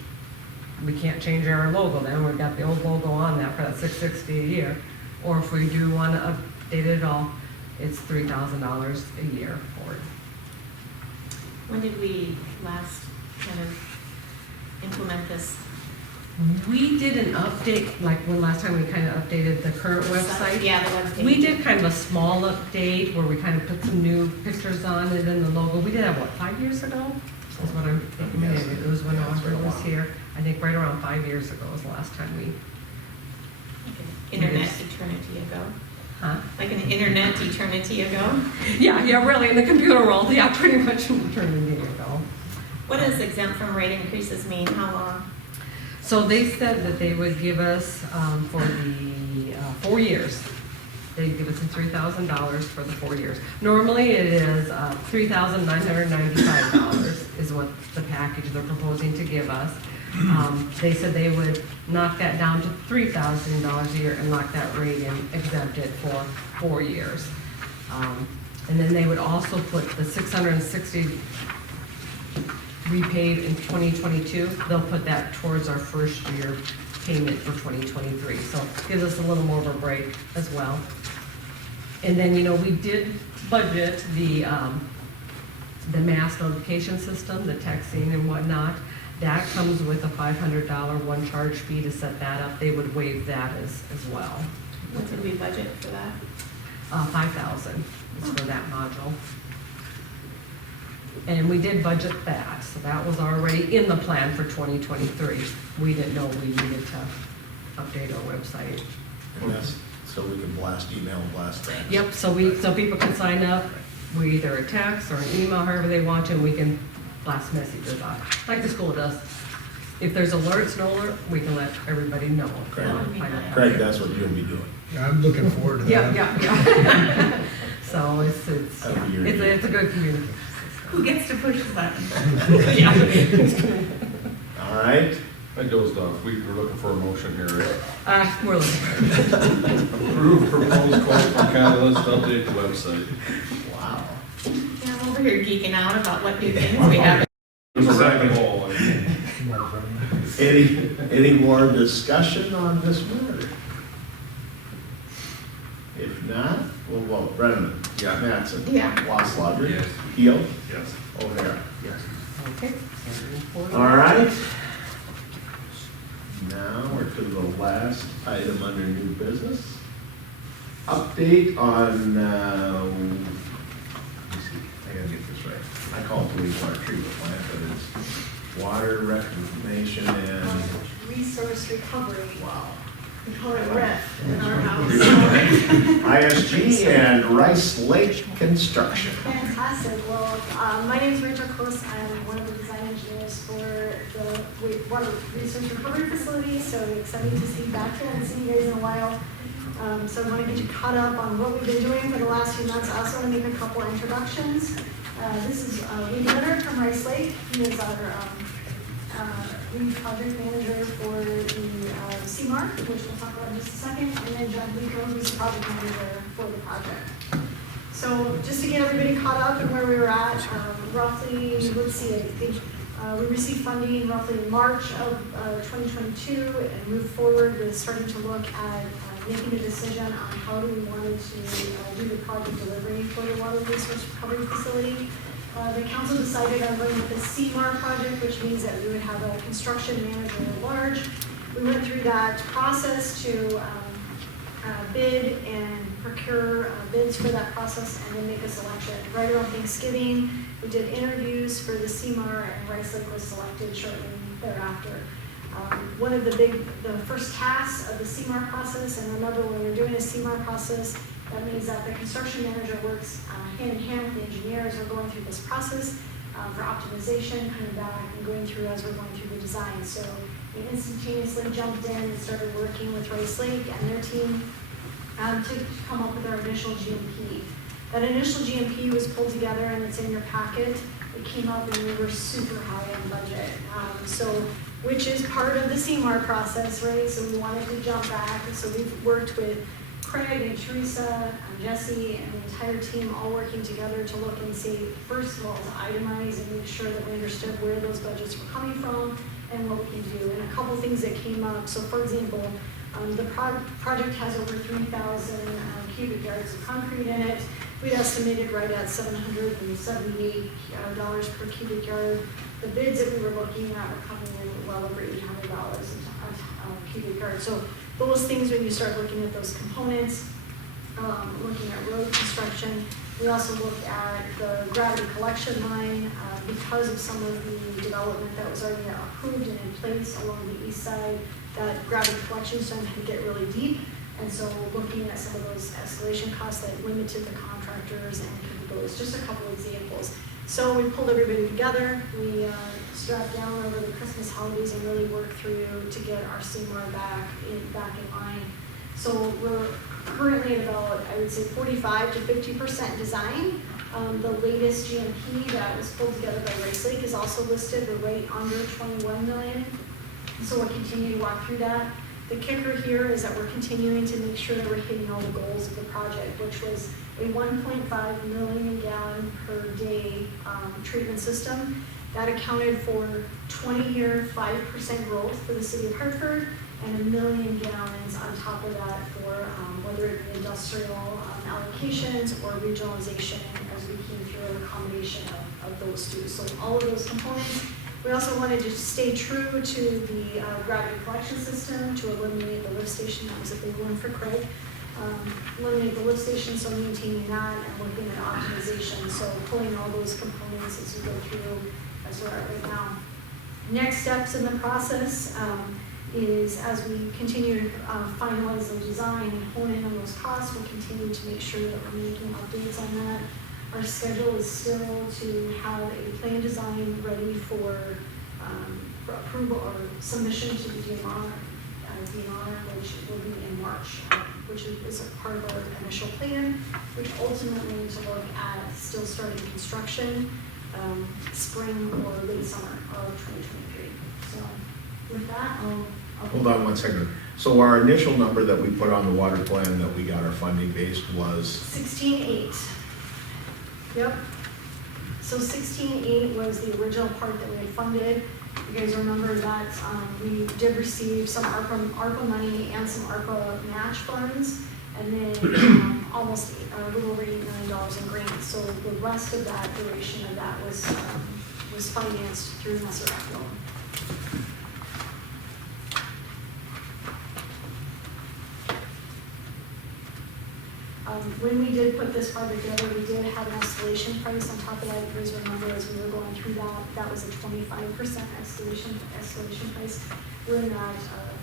we can't change our logo then. We've got the old logo on that for that $660 a year. Or if we do want to update it at all, it's $3,000 a year for it. When did we last kind of implement this We did an update, like when last time we kind of updated the current website. Yeah, the webpage. We did kind of a small update where we kind of put some new pictures on it and the logo. We did that, what, 5 years ago? That's what I'm thinking. It was when Audrey was here. I think right around 5 years ago was the last time we, Internet eternity ago. huh? Like an internet eternity ago. Yeah, really, in the computer world, yeah, pretty much eternity ago. What does exempt from rate increases mean? How long? So they said that they would give us, for the 4 years, they'd give us $3,000 for the 4 years. Normally, it is $3,995 is what the package they're proposing to give us. They said they would knock that down to $3,000 a year and lock that rate in, exempt it for 4 years. And then they would also put the $660 repaid in 2022, they'll put that towards our first year payment for 2023. So it gives us a little more of a break as well. And then, you know, we did budget the mass notification system, the texting and whatnot. That comes with a $500 one charge fee to set that up. They would waive that as well. What did we budget for that? $5,000 is for that module. And we did budget that, so that was already in the plan for 2023. We didn't know we needed to update our website. And that's so we can email, blast that. Yep, so people can sign up, we either a text or an email, however they want to, and we can blast messages out, like the school does. If there's alerts, no alert, we can let everybody know. Craig, that's what you'll be doing. I'm looking forward to that. Yeah. So it's a good community. Who gets to push the button? All right, I dozed off. We're looking for a motion here, right? We're looking. Approve proposed quote from Catalyst, update the website. wow. Yeah, I'm over here geeking out about what new things we have. There's a rabbit hole. Any more discussion on this matter? If not, we'll vote. Brenneman? Yeah. Mattson? Yeah. Wasslager? Yes. Keel? Yes. O'Hara? Yes. Okay. All right. Now we're to the last item under new business. Update on, let me see, I gotta get this right. I call it the wastewater treatment plant, but it's water reclamation and, Resource recovery. wow. We call it REF in our house. ISG and Rice Lake Construction. Fantastic. Well, my name is Rachel Close. I'm one of the design engineers for the water resource recovery facility. So excited to see you back here and see you guys in a while. So I want to get you caught up on what we've been doing for the last few months. I also want to make a couple introductions. This is Lee Leonard from Rice Lake. He is our lead project manager for the CMAR, which we'll talk about in just a second, and then John Blico, who's the project manager for the project. So just to get everybody caught up and where we were at, roughly, let's see, I think we received funding roughly in March of 2022 and moved forward with starting to look at making a decision on how do we want to do the project delivery for the water resource recovery facility. The council decided on going with the CMAR project, which means that we would have a construction manager at large. We went through that process to bid and procure bids for that process and then make a selection. Right around Thanksgiving, we did interviews for the CMAR and Rice Lake was selected shortly thereafter. One of the first tasks of the CMAR process, and remember when you're doing a CMAR process, that means that the construction manager works hand in hand with the engineers. We're going through this process for optimization, coming back and going through as we're going through the design. So we instantaneously jumped in and started working with Rice Lake and their team to come up with our initial GMP. That initial GMP was pulled together and it's in your packet. It came up and we were super high on budget. Which is part of the CMAR process, right? So we wanted to jump back. So we've worked with Craig and Teresa and Jesse and the entire team all working together to look and see, first of all, to itemize and make sure that we understood where those budgets were coming from and what we can do. And a couple things that came up. So for example, the project has over 3,000 cubic yards of concrete in it. We estimated right at $778 per cubic yard. The bids that we were looking at were coming in well over $800 a cubic yard. So those things, when you start looking at those components, looking at road construction, we also looked at the gravity collection line because of some of the development that was already approved and in place along the east side. That gravity collection zone could get really deep, and so looking at some of those escalation costs that limited the contractors and capabilities, just a couple examples. So we pulled everybody together, we strapped down over the Christmas holidays and really worked through to get our CMAR back in line. So we're currently at about, I would say, 45 to 50% design. The latest GMP that was pulled together by Rice Lake is also listed. We're right under 21 million. So we'll continue to walk through that. The kicker here is that we're continuing to make sure that we're hitting all the goals of the project, which was a 1.5 million gallon per day treatment system. That accounted for 20-year 5% growth for the city of Hartford, and 1 million gallons on top of that for whether it be industrial allocations or regionalization as we came through a combination of those two. So all of those components. We also wanted to stay true to the gravity collection system to eliminate the lift station. That was a big one for Craig. Eliminate the lift station, so maintaining that and looking at optimization. So pulling all those components as we go through as we're at right now. Next steps in the process is as we continue to finalize the design and hone in on those costs, we'll continue to make sure that we're making updates on that. Our schedule is still to have a plan design ready for approval or submission to the DNR, which will be in March, which is a part of our initial plan, which ultimately to look at still starting construction spring or late summer of 2023. So with that, I'll Hold on one second. So our initial number that we put on the water plan that we got our funding based was? 16.8. Yep. So 16.8 was the original part that we had funded. You guys remember that we did receive some ARPA money and some ARPA match funds, and then almost a little over $8 million in grants. So the rest of that duration of that was financed through Messerec loan. When we did put this project together, we did have an escalation price on top of that. You guys remember as we were going through that was a 25% escalation price. We're in that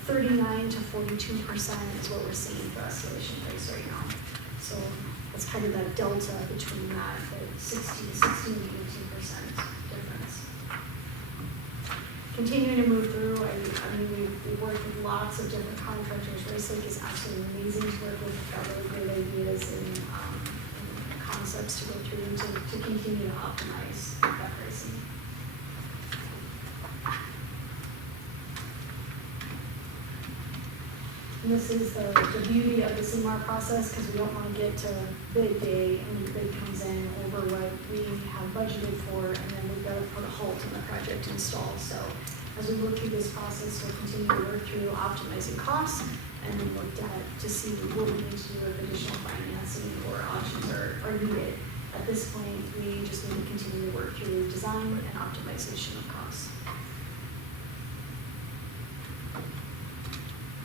39 to 42% is what we're seeing for escalation price right now. So that's kind of that delta between that 16 to 18% difference. Continuing to move through, I mean, we've worked with lots of different contractors. Rice Lake is absolutely amazing to work with. We've got really great ideas and concepts to go through and to continue to optimize that pricing. And this is the beauty of the CMAR process, because we don't want to get to bid day and the bid comes in over what we have budgeted for, and then we've got to put a halt in the project install. So as we work through this process, we'll continue to work through optimizing costs and then look to see what we need to do with additional financing or options are needed. At this point, we just need to continue to work through design and optimization of costs.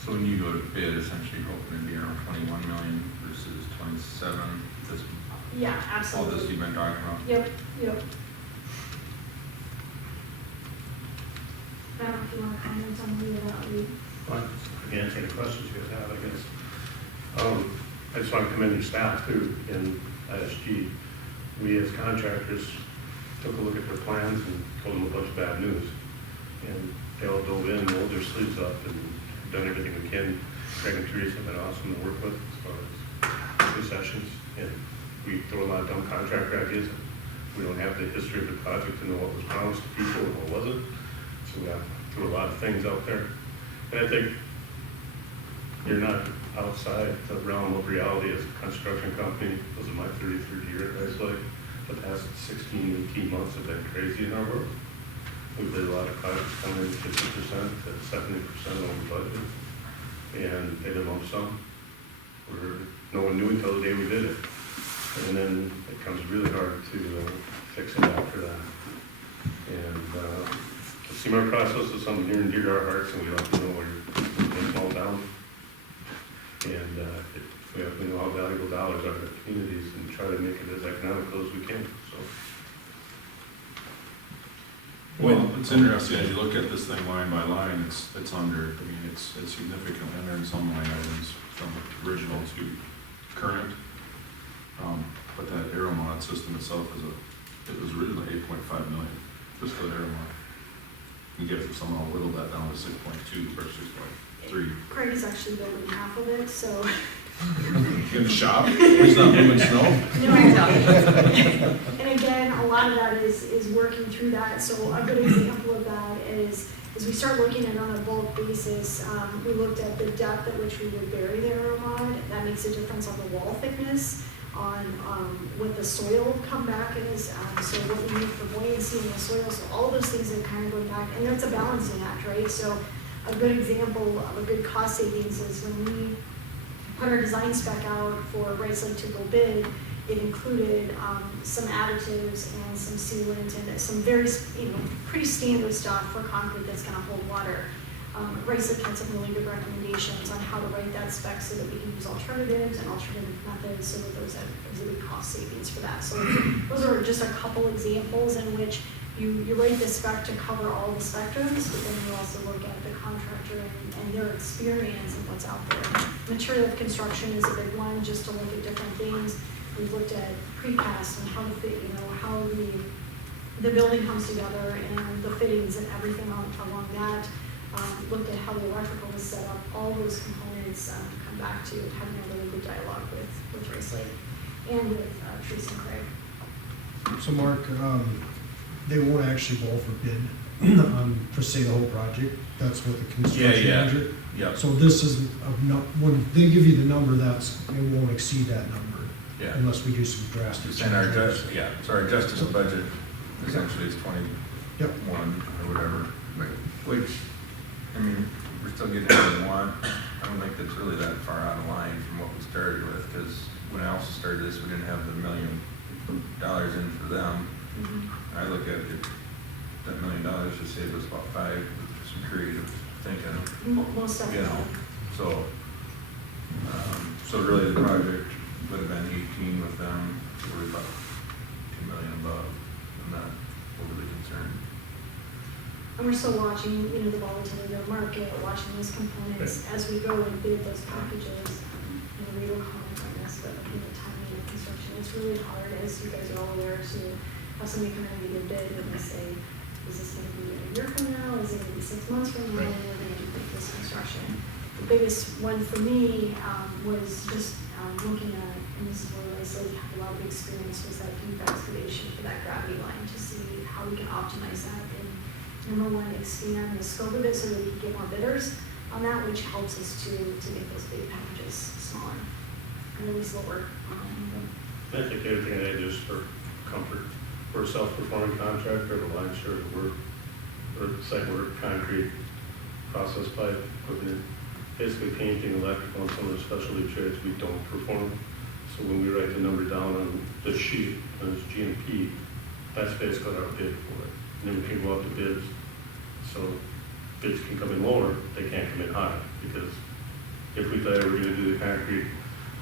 So when you go to bid, essentially you're hoping to be around 21 million versus 27, this, Yeah, all absolutely. this you've been talking about? Yep. I don't know if you want to comment on any of that. Well, I can answer any questions you guys have, I guess. I just want to commend your staff too in ISG. We as contractors took a look at their plans and told them a bunch of bad news. And they all dove in, rolled their sleeves up, and done everything we can. Craig and Teresa have been awesome to work with as far as concessions. And we throw a lot of dumb contractor ideas. We don't have the history of the project to know what was promised to people and what wasn't. So we have threw a lot of things out there. And I think you're not outside the realm of reality as a construction company. This is my 33rd year at Rice Lake. The past 16, 18 months have been crazy in our world. We've did a lot of projects come in 50% to 70% over budget. And they did lump sum. We're no one knew until the day we did it. And then it becomes really hard to fix it after that. And the CMAR process is something near and dear to our hearts, and we like to know we're in a small town. And we know how valuable dollars are to communities and try to make it as economical as we can, so. Well, it's interesting, as you look at this thing line by line, it's under, I mean, it's significantly under in some line items from original to current. But that aero mod system itself it was originally 8.5 million, just for the aero mod. You get it somehow whittle that down to 6.2 or 6.3. Craig is actually building half of it, so. In the shop, he's not moving snow. No. And again, a lot of that is working through that. So a good example of that is, as we start looking at it on a bulk basis, we looked at the depth at which we would bury the aero mod. That makes a difference on the wall thickness, on what the soil come back is, so what we need for buoyancy in the soil. So all those things are kind of going back, and that's a balancing act, right? So a good example of a good cost savings is when we put our design spec out for Rice Lake to go bid, it included some additives and some sealant and some very, pretty standard stuff for concrete that's going to hold water. Rice Lake had some really good recommendations on how to write that spec so that we can use alternatives and alternative methods, so that there's a big cost savings for that. So those are just a couple examples in which you write the spec to cover all the spectrums, but then you also look at the contractor and their experience and what's out there. Material of construction is a big one, just to look at different things. We've looked at precast and how to fit, how the building comes together and the fittings and everything along that. Looked at how the electrical was set up. All those components come back to having a really good dialogue with Rice Lake and with Teresa and Craig. So Mark, they won't actually go for bid on, per se, the whole project. That's what the construction manager. Yeah. So this is, when they give you the number, it won't exceed that number. Yeah. Unless we do some drastic changes. And our adjusted budget essentially is 21 Yep. or whatever. Which, I mean, we're still getting what we want. I don't think that's really that far out of line from what we started with, because when I also started this, we didn't have the $1 million in for them. Mm-hmm. I look at it, that $1 million should save us about 5 with some creative thinking. Most definitely. So really the project would have been 18 with them, so we're about $2 million above. I'm not overly concerned. And we're still watching, the volatility of the market, watching those components as we go and bid those packages. We don't comment on this, but timing of construction, it's really hard, as you guys are all aware, to have somebody come in and give you a bid and they say, is this going to be a year from now? Is it going to be 6 months from now? And we're going to complete this construction. The biggest one for me was just looking at, and this is where I said we have a lot of experience, was that deep excavation for that gravity line to see how we can optimize that and, number one, expand the scope of it so that we can get more bidders on that, which helps us to make those big packages smaller and at least lower. I think everything I did just for comfort. We're a self-performing contractor, the line sure we're site work, concrete, process pipe, equipment, basically painting, electrical, and some of the specialty trades we don't perform. So when we write the number down on this sheet, and it's GMP, that's basically our bid for it. And then we can go out to bids. So bids can come in lower, they can't come in high, because if we tell you we're gonna do the concrete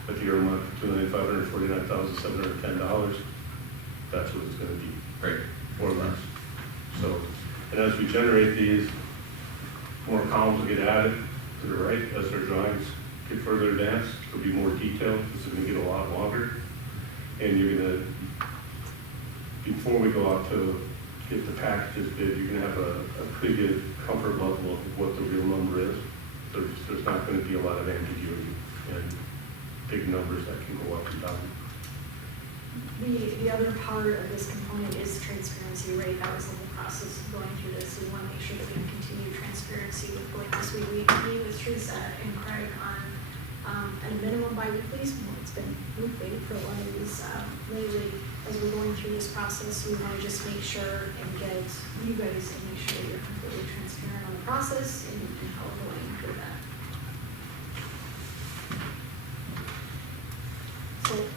at the year month, $2,549,710, that's what it's gonna be. Right. Or less. So, and as we generate these, more columns will get added to the right as their drawings get further advanced. There'll be more detail, this is gonna get a lot longer. And you're gonna, before we go out to get the packages bid, you're gonna have a pretty good comfort level of what the real number is. There's not gonna be a lot of ambiguity and big numbers that can go up and down. The other part of this component is transparency, right? That was the whole process of going through this. We want to make sure that we can continue transparency with going this week. We meet with Teresa and Craig on at a minimum bi-weekly. It's been weekly for a lot of these lately. As we're going through this process, we want to just make sure and get you guys and make sure that you're completely transparent on the process and how we're going through that.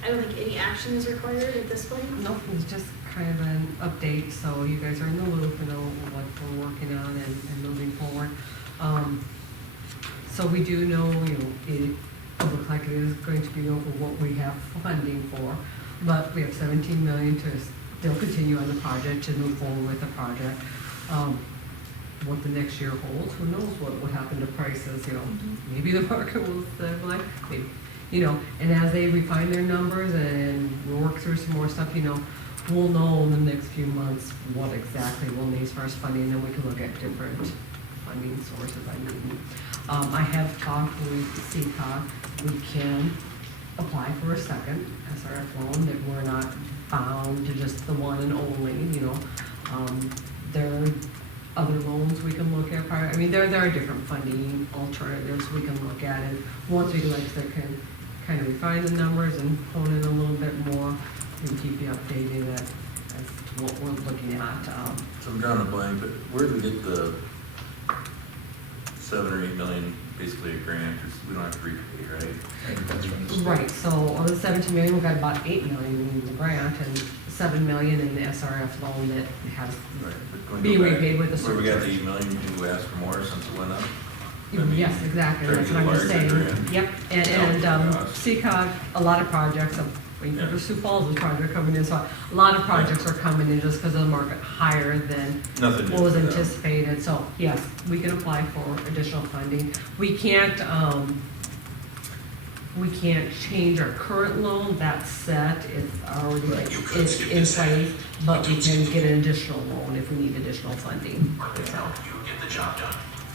I don't think any action is required at this point. Nope, it's just kind of an update, so you guys are in the loop and know what we're working on and moving forward. So we do know, it looks like it is going to be over what we have funding for, but we have 17 million to still continue on the project, to move forward with the project. What the next year holds, who knows what will happen to prices, maybe the market will stabilize, maybe, and as they refine their numbers and work through some more stuff, we'll know in the next few months what exactly we'll need as far as funding, and then we can look at different funding sources. I have talked with CCOG, we can apply for a second SRF loan, that we're not bound to just the one and only, there are other loans we can look at. There are different funding alternatives we can look at, and once we can kind of refine the numbers and hone in a little bit more, we can keep you updated as to what we're looking at. So I'm drawing a blank, but where did we get the 7 or 8 million, basically a grant, we don't have to repay, right? Right, so on the 17 million, we've got about 8 million in the grant and 7 million in the SRF loan that has Right, but can we being go back repaid with the where we got the surcharge. 8 million, you can go ask for more since it went up? Yes, exactly, Try to that's get what a I'm just saying. larger grant. Yep, and CCOG, a lot of projects, waiting for Sioux Falls' project coming in, so a lot of projects are coming in just because of the market higher than Nothing new what was for them. anticipated. So yes, we can apply for additional funding. We can't change our current loan, that's set, it's already in place, but we can get an additional loan if we need additional funding.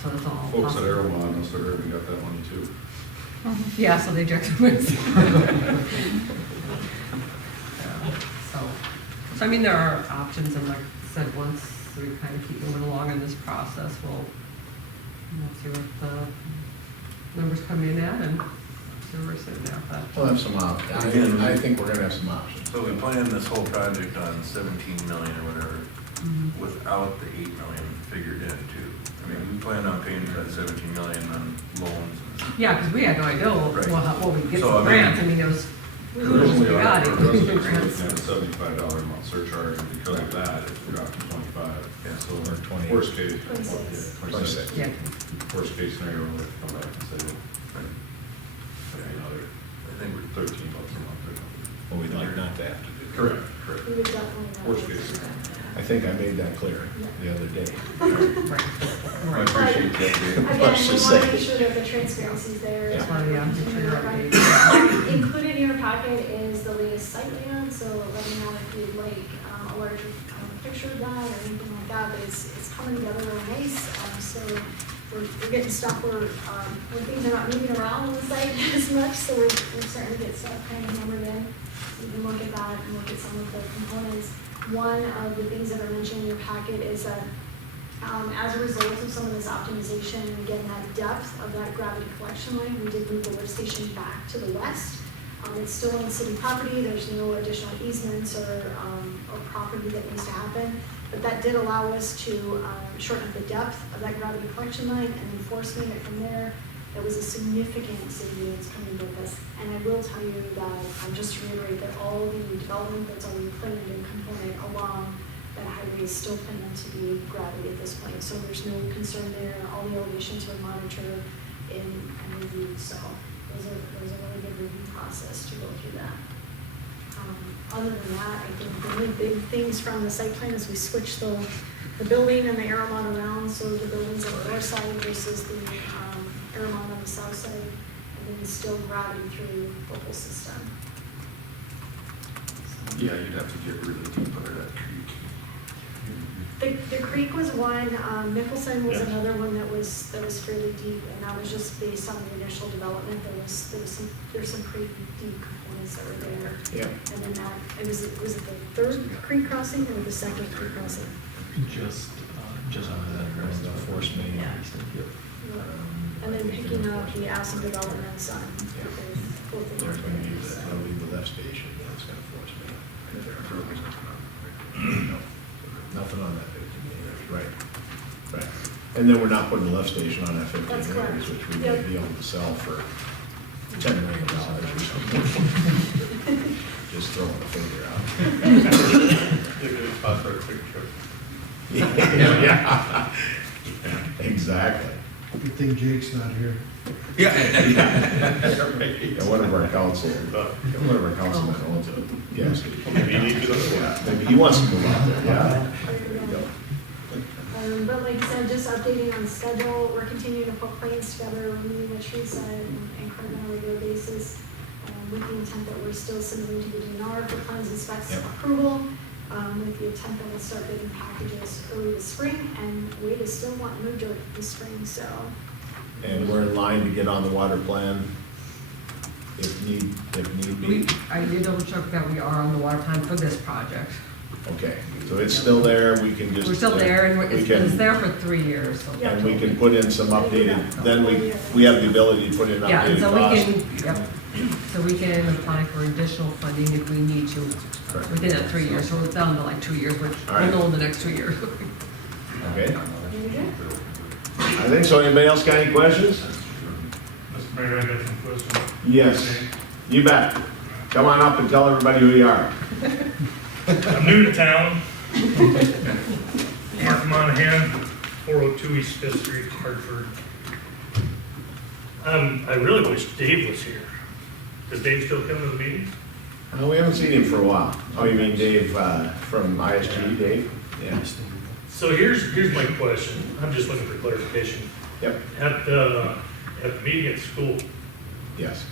So that's all. Folks at possible. Airmont must have heard we got that money too. Yeah, so they ejected me. So there are options, and like I said, once we kind of keep moving along in this process, we'll see what the numbers come in at and see where we're sitting at. But We'll have some options. I think we're gonna have some options. So we planned this whole project on 17 million or whatever, Mhm. without the 8 million figured in too. We planned on paying for that 17 million on loans. yeah, because we had no idea Right. what we get So, from I mean- grants. It was kudos we Originally, got it. our residents were looking at a $75 a month surcharge, and because of that, it dropped to 25. Yeah. So Or 28. worst case. 26. Yeah, 26. Yeah. Worst case scenario, we'll come back and say, Right. another I think we're $13 a month or something. Well, we'd like not to have to do that. Correct, correct. We would definitely not. Worst case. I think I made that clear the other day. Right. I Right. appreciate that, Dave. Again, we Let's just want to say. make sure that the transparency's there. Yeah. Well, yeah, make sure you're updated. Included in your packet is the latest site plan, so let me know if you'd like a larger picture of that or anything like that, but it's coming together real nice. So we're getting stuff where things are not moving around on the site as much, so we're starting to get stuff kind of hammered in. So you can look at that and look at some of the components. One of the things that are mentioned in your packet is that as a result of some of this optimization and getting that depth of that gravity collection line, we did move the lift station back to the west. It's still on city property, there's no additional easements or property that needs to happen, but that did allow us to shorten up the depth of that gravity collection line and enforcement it from there. That was a significant savings coming with us. And I will tell you that, just to reiterate, that all the development that's already planned and component along that highway is still planned to be gravity at this point. So there's no concern there. All the elevations are monitored and reviewed. So it was a really good review process to go through that. Other than that, I think the only big things from the site plan is we switched the building and the Airmont around. So the buildings on the north side versus the Airmont on the south side, and then still gravity through the whole system. Yeah, you'd have to get really deep under that creek. The creek was one, Mickelson was Yeah. another one that was fairly deep, and that was just based on the initial development. There's some pretty deep components that were there. Yeah. And then was it the third creek crossing or the second creek crossing? Just under that. The force main. Yeah. And then picking up the acid developments on both of There's those. gonna be that'll be the lift station, that's gonna force me. No, nothing on that 15 acres, right. And then we're not putting the lift station on that 15 That's correct. acres, which we Yep. may be able to sell for $10 million or something. throwing a finger out. They're gonna spot for a quick trip. Yeah, exactly. Good thing Jake's not here. Yeah, one of our councilmen owns it. Yes. Maybe you need to go. Yeah, maybe he wants to move out there, yeah. There you go. But like I said, just updating on schedule, we're continuing to put plans together, we're meeting with Teresa and Craig on a regular basis, with the intent that we're still submitting to the DNR for plans and specs Yep. approval, with the intent that we'll start getting packages early this spring, and Wade is still wanting to move dirt this spring, so. And we're in line to get on the water plan if need be. I did double check that we are on the water plan for this project. Okay, so it's still there, we can just. We're still there, and we it's can- there for 3 years, so. And we can put in some updated, then we have the ability to put in Yeah, and updated so we costs. can, yep, so we can apply for additional funding if we need to Correct. within that 3 years, so we're down to like 2 years, which All right. we'll know in the next 2 years. Okay, There you go. I think so. Anybody else got any questions? Mr. Mayor, I got some questions. Yes, you bet. Come on up and tell everybody who you are. I'm new to town. Mark Monahan, 402 East Fifth Street, Hartford. I really wish Dave was here. Does Dave still come to the meetings? We haven't seen him for a while. Oh, you mean Dave from ISG, Dave? Yeah. So here's my question. I'm just looking for clarification. Yep, At the meeting at school, yes.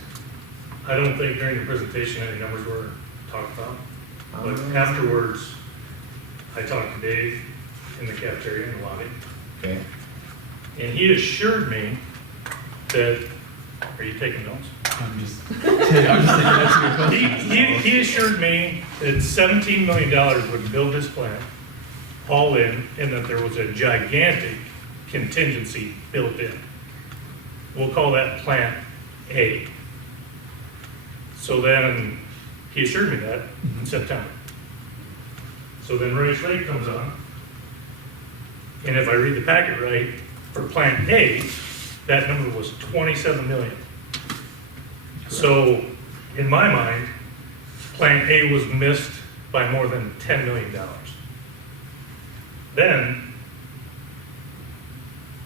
I don't think during the presentation any numbers were talked about. But Um, afterwards, I talked to Dave in the cafeteria in the lobby, Okay, and he assured me that, are you taking notes? I'm just saying that's a good question. He assured me that $17 million would build this plant, haul in, and that there was a gigantic contingency built in. We'll call that Plant A. So then, he assured me that in September. So then Rice Lake comes on, and if I read the packet right, for Plant A, that number was 27 million. So, in my mind, Plant A was missed by more than $10 million. Then,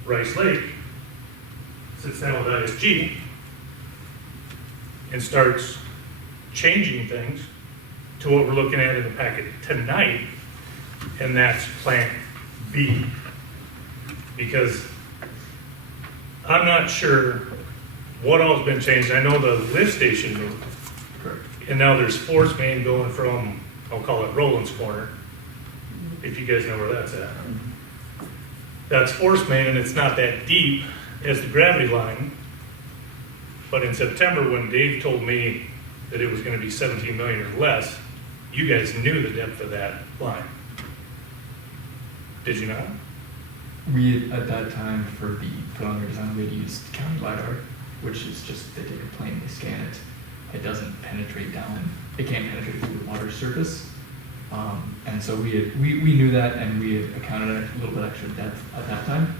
Rice Lake sits down with ISG and starts changing things to what we're looking at in the packet tonight, and that's Plant B. Because I'm not sure what all's been changed. I know the lift station moved. correct. And now there's force main going from, I'll call it Roland's Corner, if you guys know where that's at. That's force main, and it's not that deep as the gravity line. But in September, when Dave told me that it was gonna be 17 million or less, you guys knew the depth of that line. Did you not? We, at that time, for the preliminary design, we had used county LiDAR, which is just, they take a plane, they scan it. It doesn't penetrate down, it can't penetrate through the water surface. And so we knew that, and we had accounted a little bit extra depth at that time.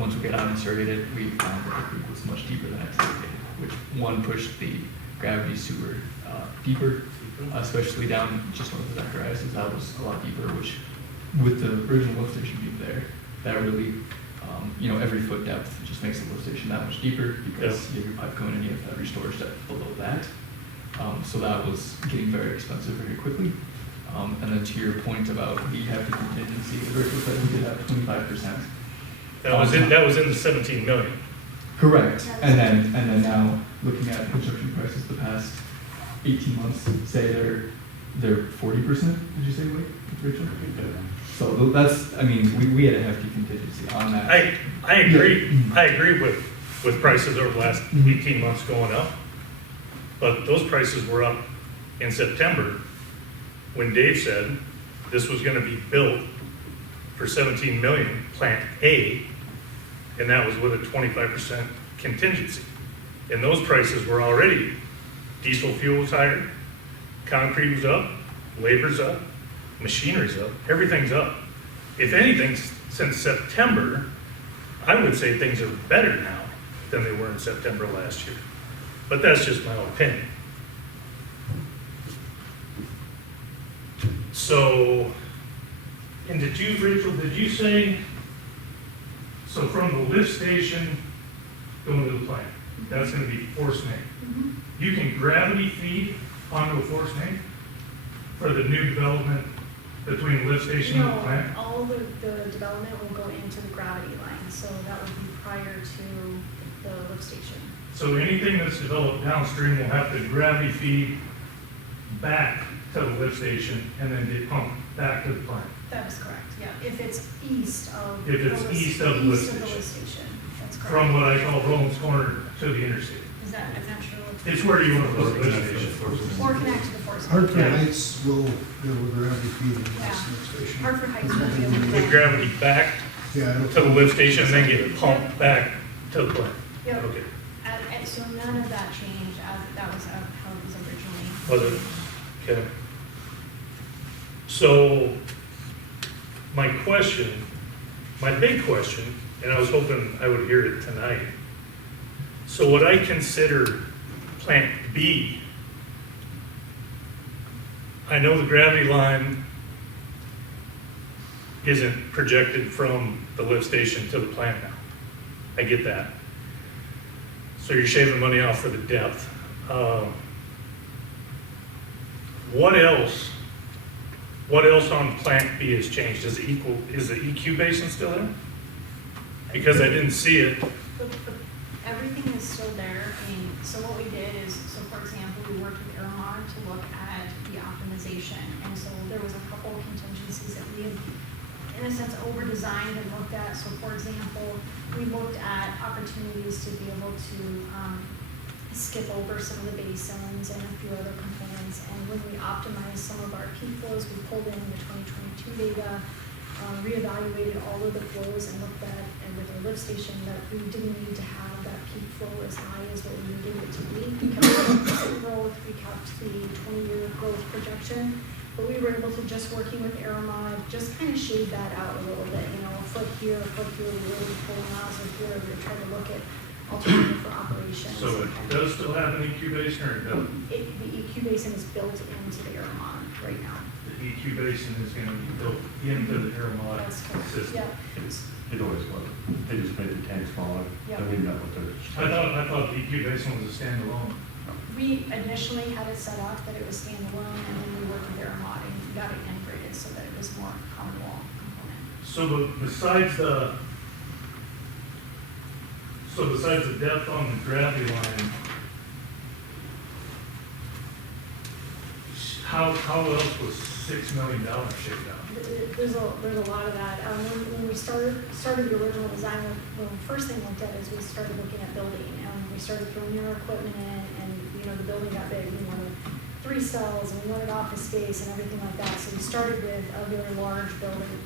Once we got out and surveyed it, we found that the creek was much deeper than anticipated, which one pushed the gravity sewer deeper, especially down just north of Zacharias. That was a lot deeper, which with the original lift station being there, that really, every foot depth just makes the lift station that much deeper because you have your pipe going and you have every storage depth below that. So that was getting very expensive very quickly. And then to your point about we have the contingency, the Rachel said we did have 25%. That was in the 17 million. Correct. And then now looking at construction prices the past 18 months, say they're 40%. Did you say, wait, Rachel? So that's, we had a hefty contingency on that. I agree. I agree with prices over the last 18 months going up. But those prices were up in September when Dave said this was gonna be built for 17 million, Plant A, and that was with a 25% contingency. And those prices were already, diesel fuel was higher, concrete was up, labor's up, machinery's up, everything's up. If anything, since September, I would say things are better now than they were in September last year. But that's just my own opinion. So, and Rachel, did you say, so from the lift station going to the plant, that's gonna be force main? You can gravity feed onto a force main for the new development between the lift station and the No, plant? all the development will go into the gravity line, so that would be prior to the lift station. So anything that's developed downstream will have to gravity feed back to the lift station and then get pumped back to the plant. That is correct, yeah, if it's east of. If it's east of the lift station. station, that's correct. From what I call Rollins Corner to the interstate. Is that, I'm not sure what. It's where you want to put the lift station. Or connect to the force. Hartford Yeah. Heights will, they will gravity feed in Yeah. this lift station. Hartford Heights will be able to. With gravity back Yeah, it'll- to the lift station and then get pumped back to the plant. Yep. Okay. And so none of that changed, as that was how it was originally. Was it? Okay. So, my question, my big question, and I was hoping I would hear it tonight. So what I consider plant B, I know the gravity line isn't projected from the lift station to the plant now. I get that. So you're shaving money off for the depth. What else on plant B has changed? Is the EQ basin still there? Because I didn't see it. But everything is still there. I mean, so what we did is, so for example, we worked with Aramon to look at the optimization. And so there was a couple of contingencies that we had, in a sense, over-designed and looked at. So for example, we looked at opportunities to be able to skip over some of the basins and a few other components. And when we optimized some of our peak flows, we pulled in the 2022 data, reevaluated all of the flows and looked at, and with our lift station, that we didn't need to have that peak flow as high as what we needed it to be. We kept the growth, we kept the 20-year growth projection, but we were able to, just working with Aramod, just kind of shade that out a little bit, you know, a foot here, we really pulling nozzle here, we were trying to look at alternative for operations. So it does still have an EQ basin or it doesn't? The EQ basin is built into the Aramon right now. The EQ basin is gonna be built into the Aramod That's correct. system. Yep. It always was. They just made the tank smaller. Yep. And we met with their. I thought the EQ basin was a standalone. We initially had it set up that it was standalone, and then we worked with Aramod and got it integrated so that it was more common wall component. So besides the depth on the gravity line, how else was $6 million shaped out? There's a lot of that. When we started the original design, the first thing we looked at is we started looking at building, and we started throwing our equipment in, and you know, the building got big. We wanted 3 cells, and we wanted office space and everything like that. So we started with a very large building.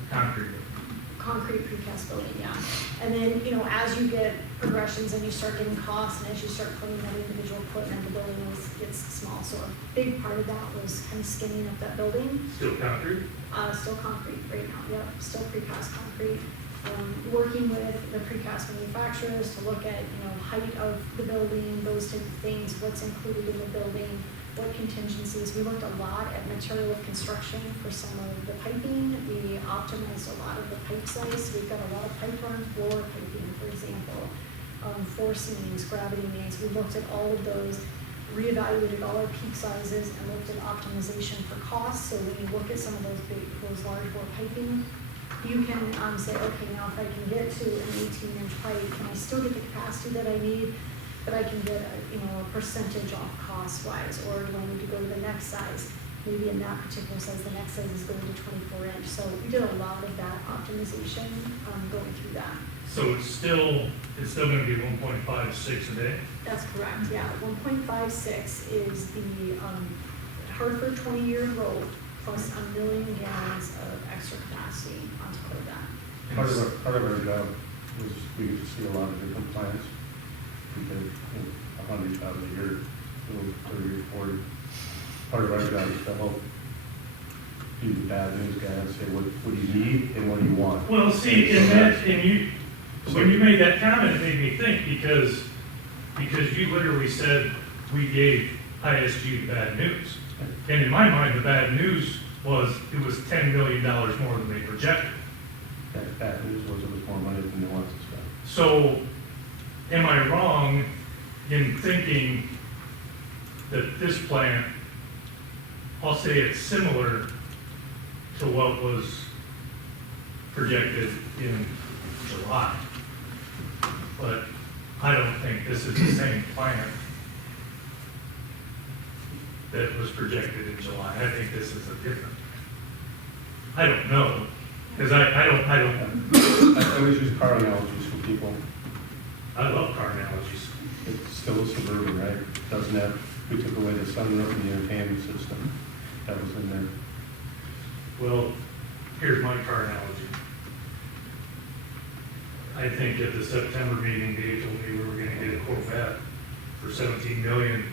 Concrete precast building, yeah. And then, you know, as you get progressions and you start getting costs, and as you start putting that individual equipment, the building gets small. So a big part of that was kind of skinning up that building. Still concrete? Still concrete right now, yep, still precast concrete. Working with the precast manufacturers to look at, you know, height of the building, those type of things, what's included in the building, what contingencies. We looked a lot at material of construction for some of the piping. We optimized a lot of the pipe size. We've got a lot of pipe run floor piping, for example, force mains, gravity mains. We looked at all of those, reevaluated all our peak sizes, and looked at optimization for costs. So when you look at some of those large bore piping, you can say, okay, now if I can get to an 18-inch pipe, can I still get the capacity that I need? But I can get a percentage off cost-wise, or do I need to go to the next size? Maybe in that particular size, the next size is going to 24-inch. So we did a lot of that optimization going through that. So it's still going to be 1.56 a day? That's correct, yeah. 1.56 is the Hartford 20-year growth plus 1 million gallons of extra capacity on top of that. Part of our job was we get to see a lot of different plants. We did 100,000 a year, 30 or 40. Part of our job is to help be the bad news guy and say what do you need and what do you want. Well, see, when you made that comment, it made me think because you literally said we gave ISG bad news. And in my mind, the bad news was, it was $10 million more than they projected. That news was it was more money than they wanted to spend. So, am I wrong in thinking that this plant, I'll say it's similar to what was projected in July? But I don't think this is the same plant that was projected in July. I think this is a different. I don't know, because I don't. I always use car analogies for people. I love car analogies. It's still a Suburban, right? Doesn't have, we took away the sunroof and the entertainment system that was in there. Well, here's my car analogy. I think at the September meeting, Dave told me we were gonna get a Corvette for 17 million,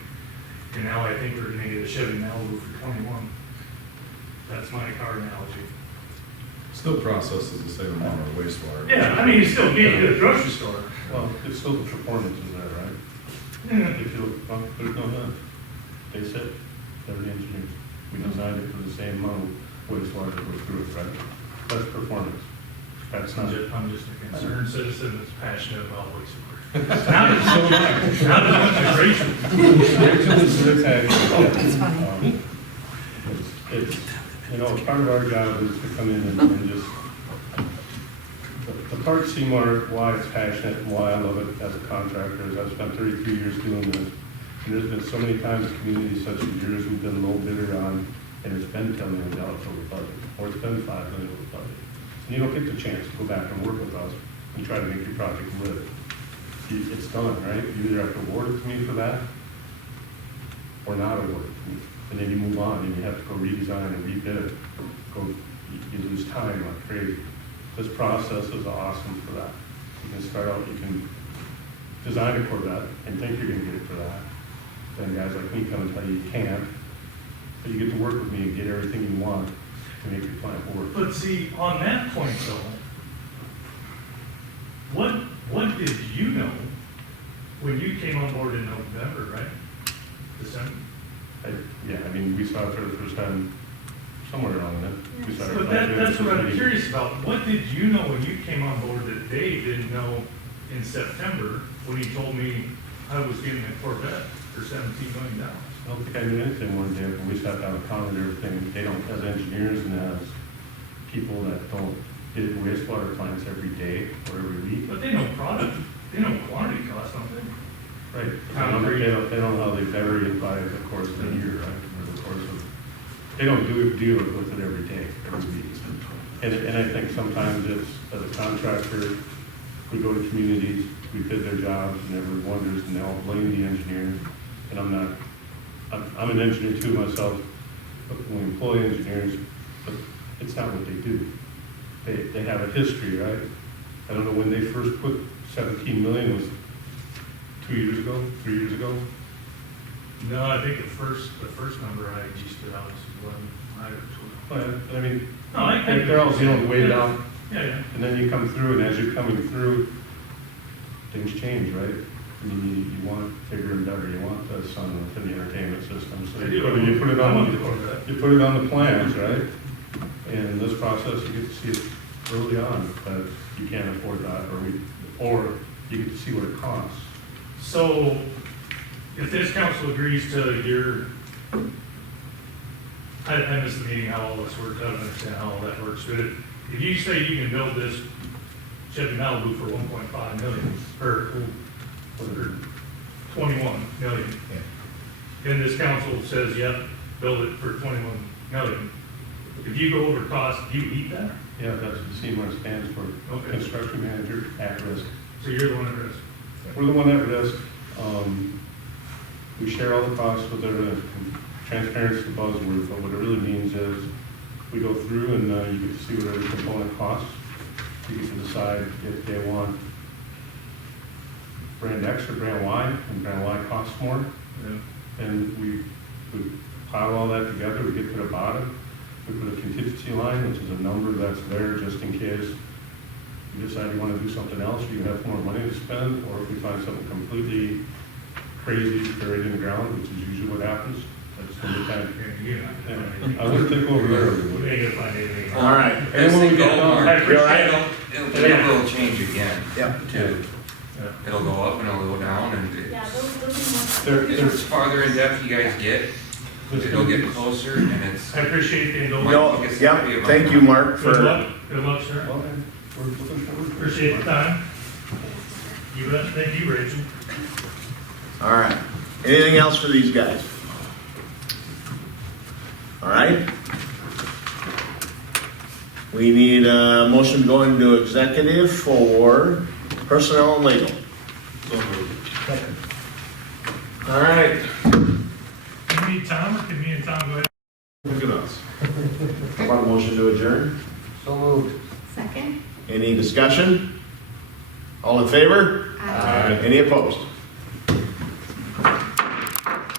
and now I think we're gonna get a Chevy Malibu for 21. That's my car analogy. Still processes the same amount of wastewater. Yeah, I mean, you still get it at a grocery store. Well, it's still the performance is there, right? Yeah. If you, well, there's no doubt. They said, they're the engineers. We designed it for the same amount of wastewater that goes through it, right? That's performance. That's not. I'm just a concerned citizen that's passionate about wastewater. Not as much as Rachel. Rachel is very passionate. That's funny. It's, you know, part of our job is to come in and just, the part Seymour, why it's passionate and why I love it as a contractor is I've spent 33 years doing this. And there's been so many times communities such as yours who've been low bidder on, and it's been $10 million over budget, or it's been $5 million over budget. And you don't get the chance to go back and work with us and try to make your project live. It's done, right? You either have to award it to me for that, or not award it to me. And then you move on, and you have to go redesign and rebid it. You lose time like crazy. This process is awesome for that. You can start out, you can design a Corvette and think you're gonna get it for that. Then guys like me come and tell you you can't, but you get to work with me and get everything you want to make your plant work. But see, on that point though, what did you know when you came on board in November, right? December? Yeah, I mean, we saw it for the first time somewhere around then. We saw it But that's what I'm curious about. What did you know when you came on board that Dave didn't know in September when he told me I was getting a Corvette for $17 million? I don't think I knew anything one day, but we sat down and counted everything. They don't, as engineers and as people that don't bid wastewater plants every day or every week. But they know product, they know quantity cost, don't they? Right. They don't know how they vary it by the course of the year, right? Or the course of, they don't deal with it every day, every week. And I think sometimes it's, as a contractor, we go to communities, we bid their jobs, and everyone wonders, and they all blame the engineers. And I'm an engineer too myself, but we employ engineers, but it's not what they do. They have a history, right? I don't know when they first put 17 million, was 2 years ago, 3 years ago? No, I think the first number I just put out was 11, or 12. But I mean, No, they're all, way down. Yeah. And then you come through, and as you're coming through, things change, right? I mean, you want bigger and better, you want the sunroof and the entertainment system. So you put it on the plans, right? And in this process, you get to see it early on, but you can't afford that, or you get to see what it costs. So, if this council agrees to your, I missed the meeting, how all this works, I don't understand how all that works, but if you say you can build this Chevy Malibu for 1.5 million, or 21 million, and this council says, yep, build it for 21 million, if you go over cost, do you eat that? Yeah, that's what Seymour stands for. Okay. Construction manager at risk. So you're the one at risk? We're the one at risk. We share all the costs with the transparency buzzword, but what it really means is we go through and you get to see what every component costs. You get to decide if they want brand X or brand Y, and brand Y costs more. Yeah. And we pile all that together, we get to the bottom. We put a contingency line, which is a number that's there just in case you decide you want to do something else, or you have more money to spend, or if we find something completely crazy buried in the ground, which is usually what happens, that it's gonna be kind of, I wouldn't think over there, we would. ain't gonna find anything. All right. As they go, I appreciate You're right. the number will change again, Yep. too. It'll go up and it'll go down, and Yeah, it's, those are There, it's there's, farther in depth you guys get, it'll get closer, and it's. I appreciate the indulgence. No, yep, thank you, Mark, Good for, luck, good luck, sir. well, we're looking forward to it. Appreciate the time. You bet, thank you, Rachel. all right. Anything else for these guys? All right. We need a motion to go into executive for personnel and legal. So moved. Second. All right. You need Tom, or can me and Tom go ahead? Look at us. How about a motion to adjourn? So moved. Second? Any discussion? All in favor? Aye. Any opposed?